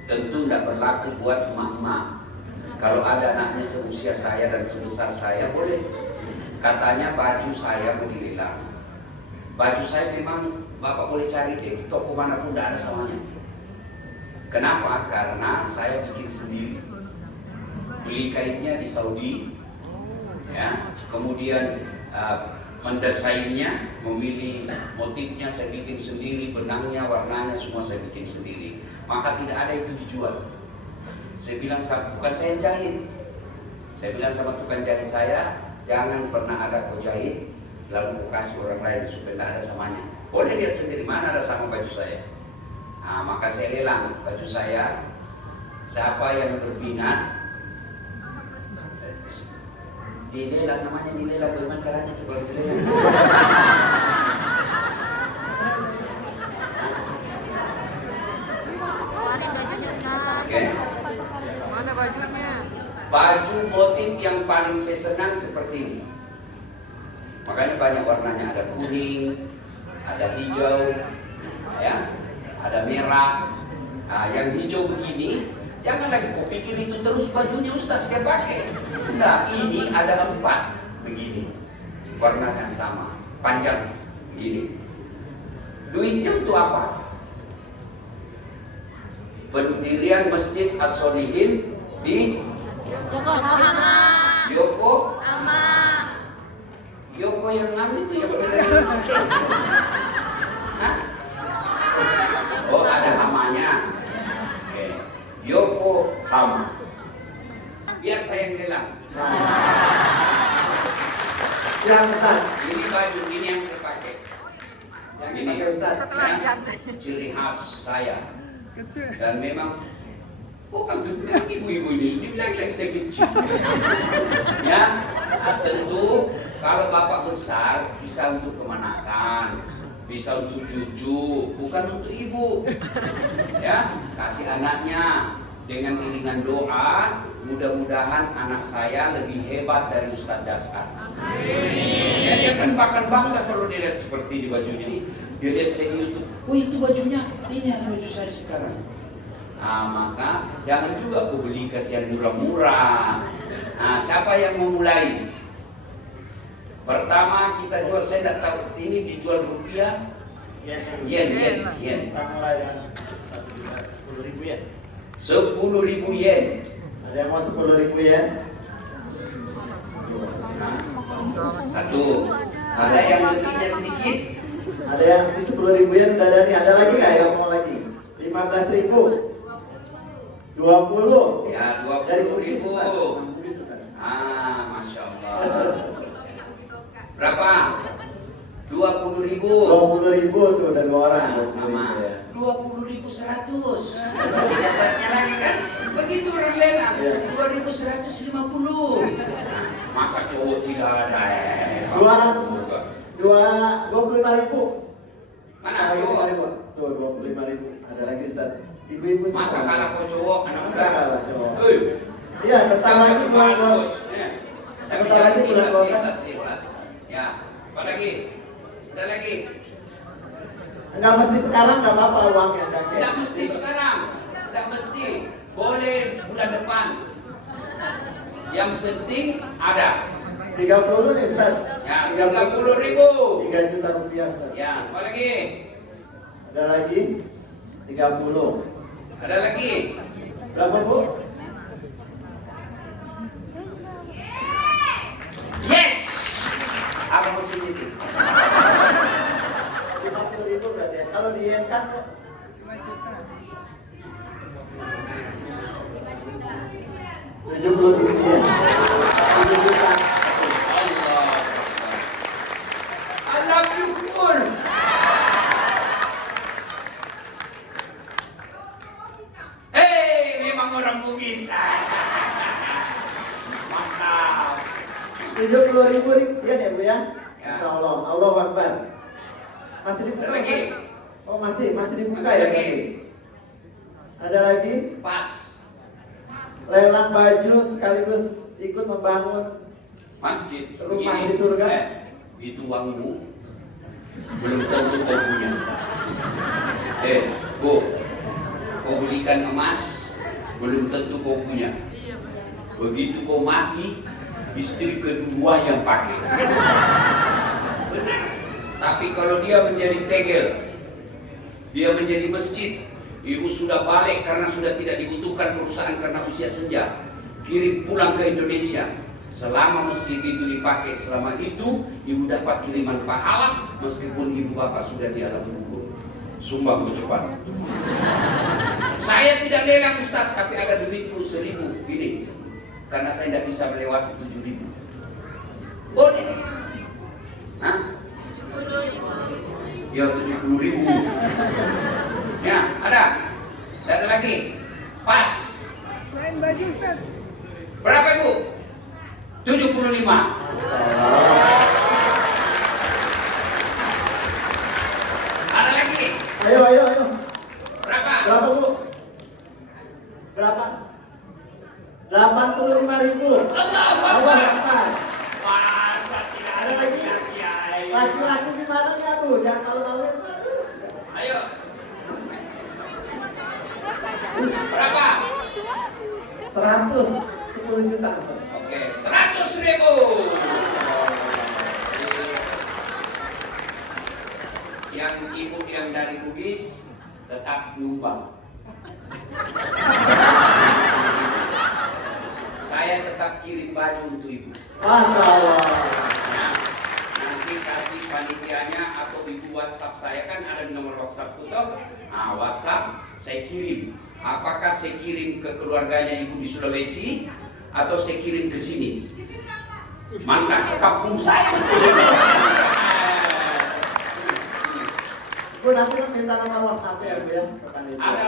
tentu tidak berlaku buat emak-emak. Kalau ada anaknya seusia saya dan sebesar saya boleh. Katanya baju saya mau dilelang. Baju saya memang Bapak boleh cari deh, di toko mana pun tidak ada samanya. Kenapa? Karena saya bikin sendiri. Beli kainnya di Saudi, ya. Kemudian mendesainnya, memilih motifnya saya bikin sendiri, benangnya, warnanya semua saya bikin sendiri. Maka tidak ada itu dijual. Saya bilang, bukan saya yang jahit. Saya bilang sama tukang jahit saya, jangan pernah ada kau jahit lalu kau kasih orang lain supaya tidak ada samanya. Boleh lihat sendiri mana ada sama baju saya. Nah, maka saya lelang baju saya. Siapa yang berminat, dilelang, namanya dilelang. Bagaimana caranya coba dilelang? Oke. Mana bajunya? Baju motif yang paling saya senang seperti ini. Makanya banyak warnanya, ada kuning, ada hijau, ya, ada merah. Nah, yang hijau begini, jangan lagi kau pikir itu terus bajunya Ustaz dia pakai. Enggak, ini ada 4 begini, warna yang sama, panjang begini. Duitnya untuk apa? Pendirian Masjid As-Solihin di Yokohama. Yoko yang ngambil itu yang benar. Hah? Oh, ada hamanya. Oke. Yokohama. Biar saya yang lelang. Yang Ustaz. Ini baju ini yang saya pakai. Yang Ini dipakai Ustaz. ya, ciri khas saya. Dan memang bukan bilang ibu-ibu ini dibilang saya kecil. Ya, tentu kalau bapak besar bisa untuk kemanakan, bisa untuk cucu, bukan untuk ibu. Ya, kasih anaknya dengan iringan doa, mudah-mudahan anak saya lebih hebat dari Ustadz Daskar. Ya, dia kan bahkan bangga kalau dilihat seperti di bajunya ini. Dia lihat saya di YouTube, oh itu bajunya, sini ada baju saya sekarang. Nah, maka jangan juga aku beli kasihan murah-murah. Nah, siapa yang memulai? Pertama kita jual, saya tidak tahu ini dijual rupiah, yen. Kita mulai dengan 10.000 yen. 10.000 yen. Ada yang mau 10.000 yen? Satu. Ada yang lebihnya sedikit. Ada yang di 10.000 yen udah ada nih. Ada lagi nggak yang mau lagi? 15.000. 20. Ya, Dari 20.000. Bugis, Ustaz. Masya Allah. Berapa? 20.000. 20.000 tuh udah 2 orang. Nah, sama 20.100. Di atasnya lagi kan begitu orang lelang. 2.150. Masa cowok tidak ada 25.000. Mana cowok? Tuh 25.000. Ada lagi Ustaz. Ibu-ibu Masa kalah kau cowok anak muda? kalah cowok. Iya, bentar lagi bulan. Sebentar lagi bulan puasa. Ya, apa lagi? Ada lagi? Enggak mesti sekarang, enggak apa-apa uangnya. Tidak mesti sekarang, tidak mesti. Boleh bulan depan. Yang penting ada. 30 nih Ustaz. Ya, 30.000. 3 juta rupiah Ustaz. Ya, apa lagi? Ada lagi 30. Ada lagi? Berapa Bu? Yes. Apa maksudnya itu? 50.000 berarti ya. Kalau di yen kan 70.000 yen. 7 juta. I love you full. Memang orang Bugis. Mantap. 70.000 yen ya Bu ya? Ya. Insya Allah. Allahu Akbar. Masih dibuka Ada lagi? Ustaz? Oh masih dibuka Masih ya lagi? tadi? Ada lagi? Pas. Lelang baju sekaligus ikut membangun Masjid. Rumah Begini, di surga. Itu uangmu belum tentu kau punya. Bu, kau belikan emas belum tentu kau punya. Begitu kau mati, istri kedua yang pakai. Benar. Tapi kalau dia menjadi tegel, dia menjadi masjid, ibu sudah balik karena sudah tidak dibutuhkan perusahaan karena usia senja, kirim pulang ke Indonesia. Selama masjid itu dipakai, selama itu ibu dapat kiriman pahala meskipun ibu bapak sudah di alam kubur. Sumbang cepat. Saya tidak lelang Ustaz, tapi ada duitku 1.000 ini. Karena saya tidak bisa melewati 7.000. Boleh? Hah? Ya 70.000. Ya, ada. Dan ada lagi. Pas. Selain baju Ustaz. Berapa Ibu? 75. Ada lagi. Ayo. Berapa? Berapa Bu? Berapa? 85.000. Allahu Allah Akbar. Akbar. Masa tidak ada lagi Kiai. Laki-laki gimana nih tuh? Jangan malu-malu. Ayo. Berapa? 110 juta. Oke, 100.000. Yang ibu yang dari Bugis tetap nyumbang. Saya tetap kirim baju untuk ibu. Masya Allah. Nah, nanti kasih panitianya atau ibu WhatsApp saya, kan ada di nomor WhatsApp toh. Nah, WhatsApp saya kirim. Apakah saya kirim ke keluarganya ibu di Sulawesi atau saya kirim ke sini? Mantap sekampung saya. Bu, nanti minta nomor WhatsApp ya Bu ya. Ada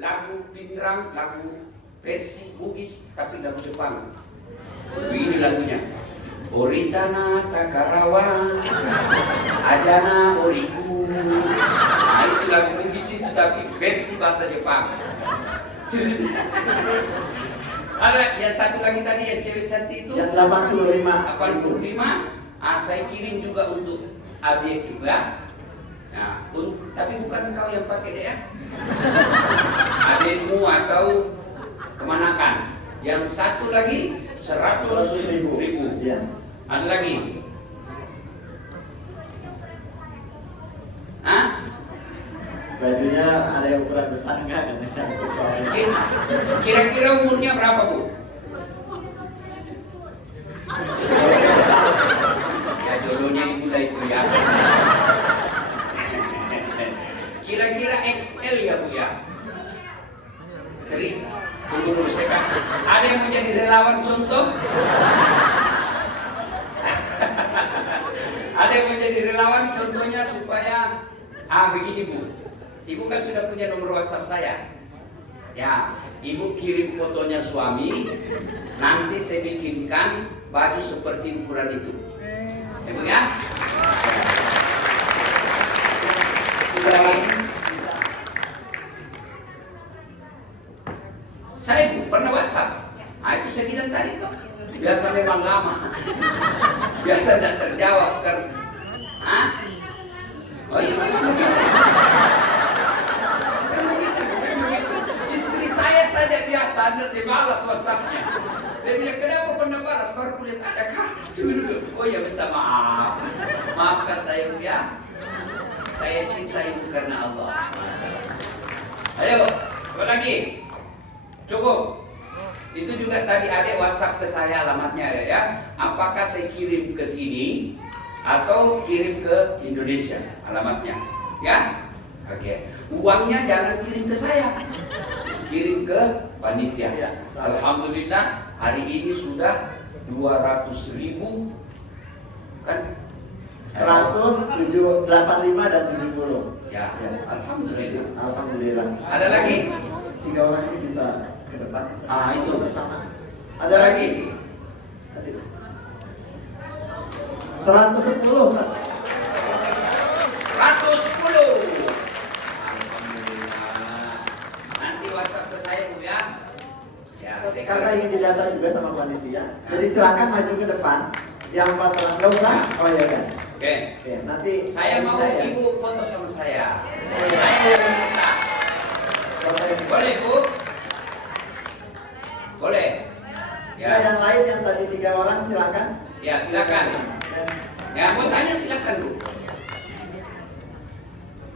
lagu Pindrang, lagu versi Bugis tapi lagu Jepang. Ini lagunya. Oritana Takarawa Ajana Oriku. Nah, itu lagu Bugis itu tapi versi bahasa Jepang. Ada yang satu lagi tadi yang cewek cantik itu Yang 85. 85. Saya kirim juga untuk adik juga. Nah, tapi bukan kau yang pakai deh ya. Adikmu atau kemanakan. Yang satu lagi 100.000. Iya. Ada lagi? Hah? Bajunya ada yang ukuran besar enggak? Kira-kira umurnya berapa Bu? Ya jodohnya ibu lah itu ya. Kira-kira XL ya Bu ya? Tunggu dulu saya kasih. Ada yang mau jadi relawan contoh? Ada yang mau jadi relawan contohnya supaya begini Bu. Ibu kan sudah punya nomor WhatsApp saya. Ya, ibu kirim fotonya suami, nanti saya bikinkan baju seperti ukuran itu. Ya Bu ya? Saya Bu pernah WhatsApp. Nah, itu saya bilang tadi tuh. Biasa memang lama. Biasa tidak terjawab kan. Hah? Oh iya begitu. Istri saya saja biasa ada saya balas WhatsApp-nya. Dia bilang kenapa pernah balas? Baru kulihat ada kah? Dulu. Oh iya minta maaf. Maafkan saya Bu ya. Saya cinta ibu karena Allah. Ayo, apa lagi? Cukup. Itu juga tadi ada WhatsApp ke saya alamatnya ya. Apakah saya kirim ke sini atau kirim ke Indonesia alamatnya? Ya? Oke. Uangnya jangan kirim ke saya. Kirim ke panitia. Ya, Alhamdulillah hari ini sudah 200.000 kan? 185 dan 70. Ya, Alhamdulillah. Alhamdulillah. Ada lagi? 3 orang ini bisa ke depan. Itu bersama. Ada lagi? Tadi. 110 Ustaz. 110. Alhamdulillah. Nanti WhatsApp ke saya Bu ya. Ya, saya Karena ingin didata juga sama panitia. Jadi silakan maju ke depan. Yang 14 enggak usah. Oh iya kan. Oke. Oke, nanti Saya mau saya. ibu foto sama saya. Saya mau minta. Boleh Bu? Boleh? Ya, yang lain yang tadi 3 orang silakan. Ya, silakan. Ya, mau tanya silakan, Bu.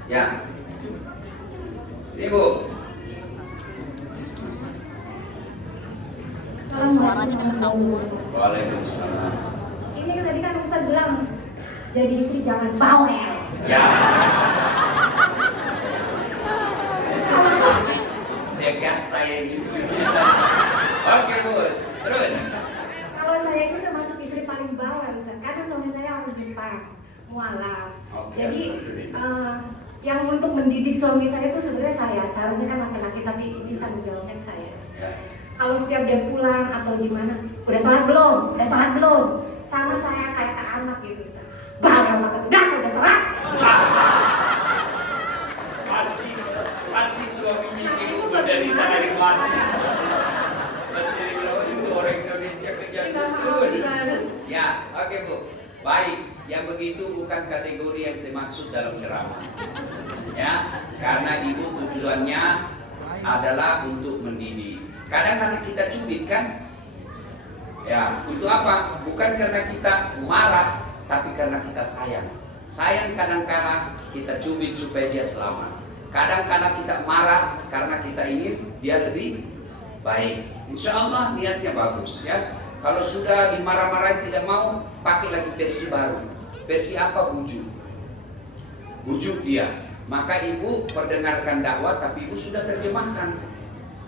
Ya. Ini, Bu. Suaranya ketahuan. Waalaikumsalam. Ini kan tadi kan Ustaz bilang jadi istri jangan bawel. Ya. Dia gas saya ini. Oke, Bu. Terus. Kalau saya ini termasuk istri paling bawel Ustaz, karena suami saya orang Jepang, mualaf. Oke, Jadi alhamdulillah. yang untuk mendidik suami saya itu sebenarnya saya, seharusnya kan laki-laki, tapi ini tanggung jawabnya saya. Ya. Kalau setiap dia pulang atau gimana, udah sholat belum? Udah sholat belum? Sama saya kayak ke anak gitu Ustaz. Bawel banget, udah sholat. Pasti suaminya ibu menderita dari mati. Jadi kalau itu orang Indonesia kerja betul. Ya, oke Bu. Baik, yang begitu bukan kategori yang saya maksud dalam ceramah. Ya, karena ibu tujuannya adalah untuk mendidik. Kadang anak kita cubit kan? Ya, itu apa? Bukan karena kita marah, tapi karena kita sayang. Sayang kadang-kadang kita cubit supaya dia selamat. Kadang-kadang kita marah karena kita ingin dia lebih baik. Insya Allah niatnya bagus ya. Kalau sudah dimarah-marahin tidak mau, pakai lagi versi baru. Versi apa? Bujuk. Bujuk dia. Maka ibu perdengarkan dakwah, tapi ibu sudah terjemahkan.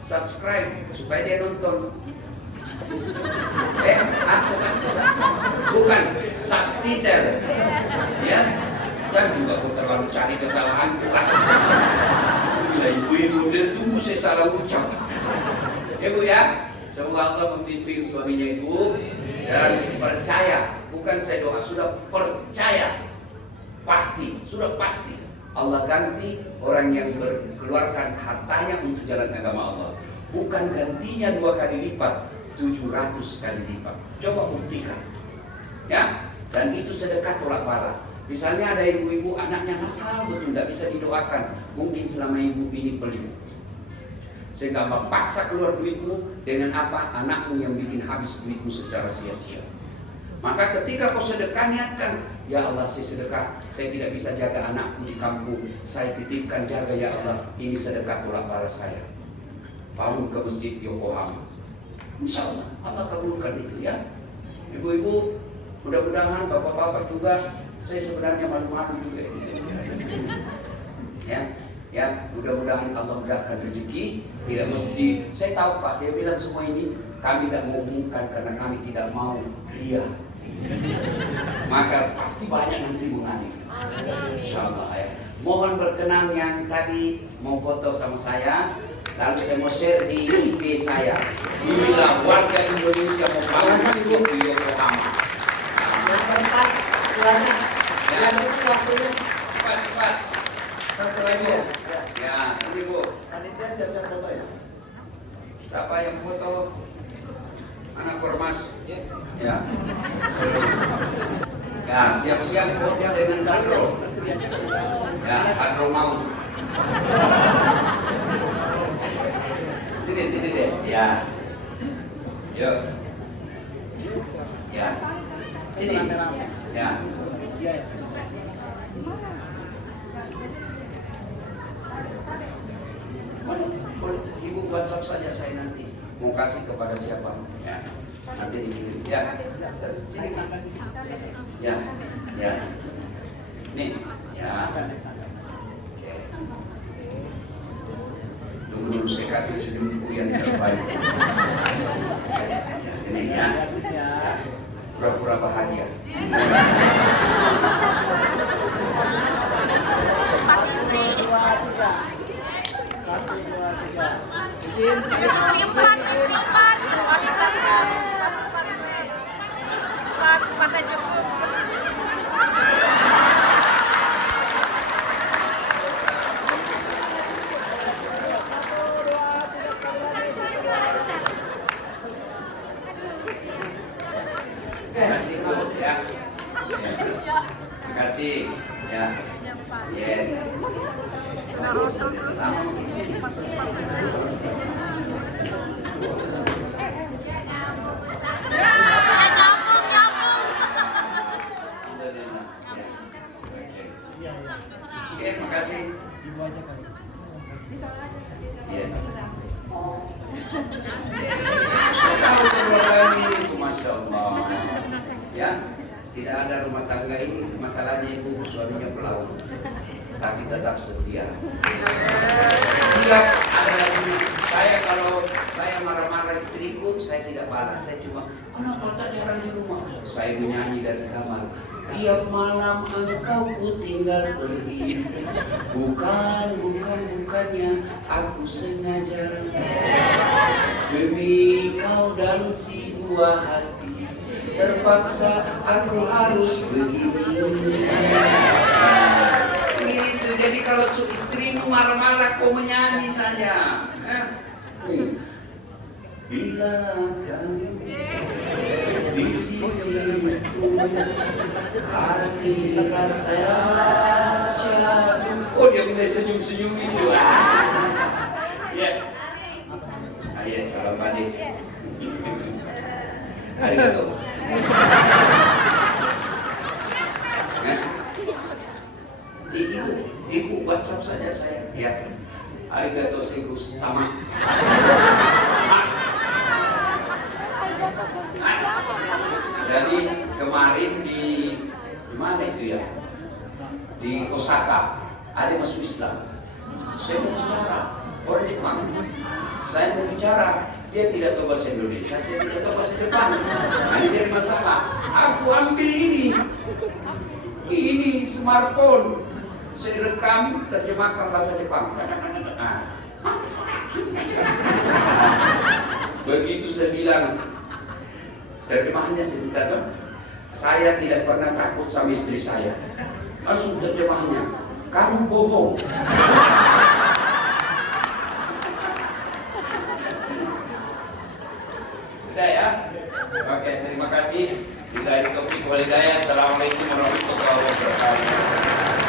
Subscribe supaya dia nonton. Bukan subtitle. Ya. Dan juga aku terlalu cari kesalahan. Bila ibu-ibu dia tunggu saya salah ucap. Ya Bu ya. Semoga Allah membimbing suaminya ibu dan percaya, bukan saya doa, sudah percaya, pasti, sudah pasti Allah ganti orang yang berkeluarkan hartanya untuk jalan agama Allah. Bukan gantinya 2 kali lipat, 700 kali lipat. Coba buktikan, ya. Dan itu sedekah tolak bala. Misalnya ada ibu-ibu anaknya nakal betul, tidak bisa didoakan, mungkin selama ibu ini pelit. Sehingga memaksa keluar duitmu dengan apa? Anakmu yang bikin habis duitmu secara sia-sia. Maka ketika kau sedekah niatkan, ya Allah saya sedekah, saya tidak bisa jaga anakku di kampung, saya titipkan jaga ya Allah, ini sedekah tolak bala saya. Bangun ke masjid Yokohama. Insya Allah, Allah kabulkan itu ya. Ibu-ibu, mudah-mudahan bapak-bapak juga, saya sebenarnya malu-malu juga ya, mudah-mudahan Allah mudahkan rezeki. Tidak mesti, saya tahu Pak, dia bilang semua ini kami tidak mau umumkan karena kami tidak mau ria. Maka pasti banyak nanti mengalir. Insya Allah ya. Mohon berkenan yang tadi mau foto sama saya, lalu saya mau share di IG saya. Inilah warga Indonesia mau bangun di Yokohama. Yang keempat, silakan. Yang itu waktunya. Cepat. Satu lagi ya. Ya, sini Bu. Panitia siap-siap foto ya. Siapa yang foto? Anak Kormas. Ya. Ya, siap-siap foto dengan Kadro. Ya, Kadro mau. Sini deh. Ya. Yuk. Ya. Sini. Ya. Boleh. Ibu WhatsApp saja saya nanti mau kasih kepada siapa. Ya. Nanti dikirim. Ya. Sini. Ya. Nih. Ya. Oke. Tunggu dulu saya kasih senyumku yang terbaik. Sini ya. Pura-pura bahagia. Terima kasih ya. Oke, makasih. Iya. Saya tahu keluarga ini itu, Masya Allah. Ya, tidak ada rumah tangga ini masalahnya ibu suaminya pelaut, tapi tetap setia. Siap ada lagi. Saya kalau saya marah-marah istriku, saya tidak balas. Saya cuma, kenapa tak jarang di rumah? Saya menyanyi dari kamar. Tiap malam engkau ku tinggal pergi. Bukannya aku sengaja. Demi kau dan si buah hati, terpaksa aku harus begini. Itu jadi kalau istrimu marah-marah kau menyanyi saja. Bila kami di sisiku, hati rasa syadu. Oh, dia mulai senyum-senyum itu. Ya. Ayah salam adik. Arigato. Ibu WhatsApp saja saya. Ya. Arigato segus tamak. Jadi kemarin di mana itu ya? Di Osaka ada masuk Islam. Saya mau bicara orang Jepang. Saya mau bicara, dia tidak tahu bahasa Indonesia, saya tidak tahu bahasa Jepang. Nah, ini dari masalah. Aku ambil ini smartphone, saya rekam terjemahkan bahasa Jepang. Nah. Begitu saya bilang terjemahannya sebentar, saya tidak pernah takut sama istri saya. Langsung terjemahannya, kamu bohong. Sudah ya? Oke, terima kasih. Bila itu topik walidaya. Assalamualaikum warahmatullahi wabarakatuh.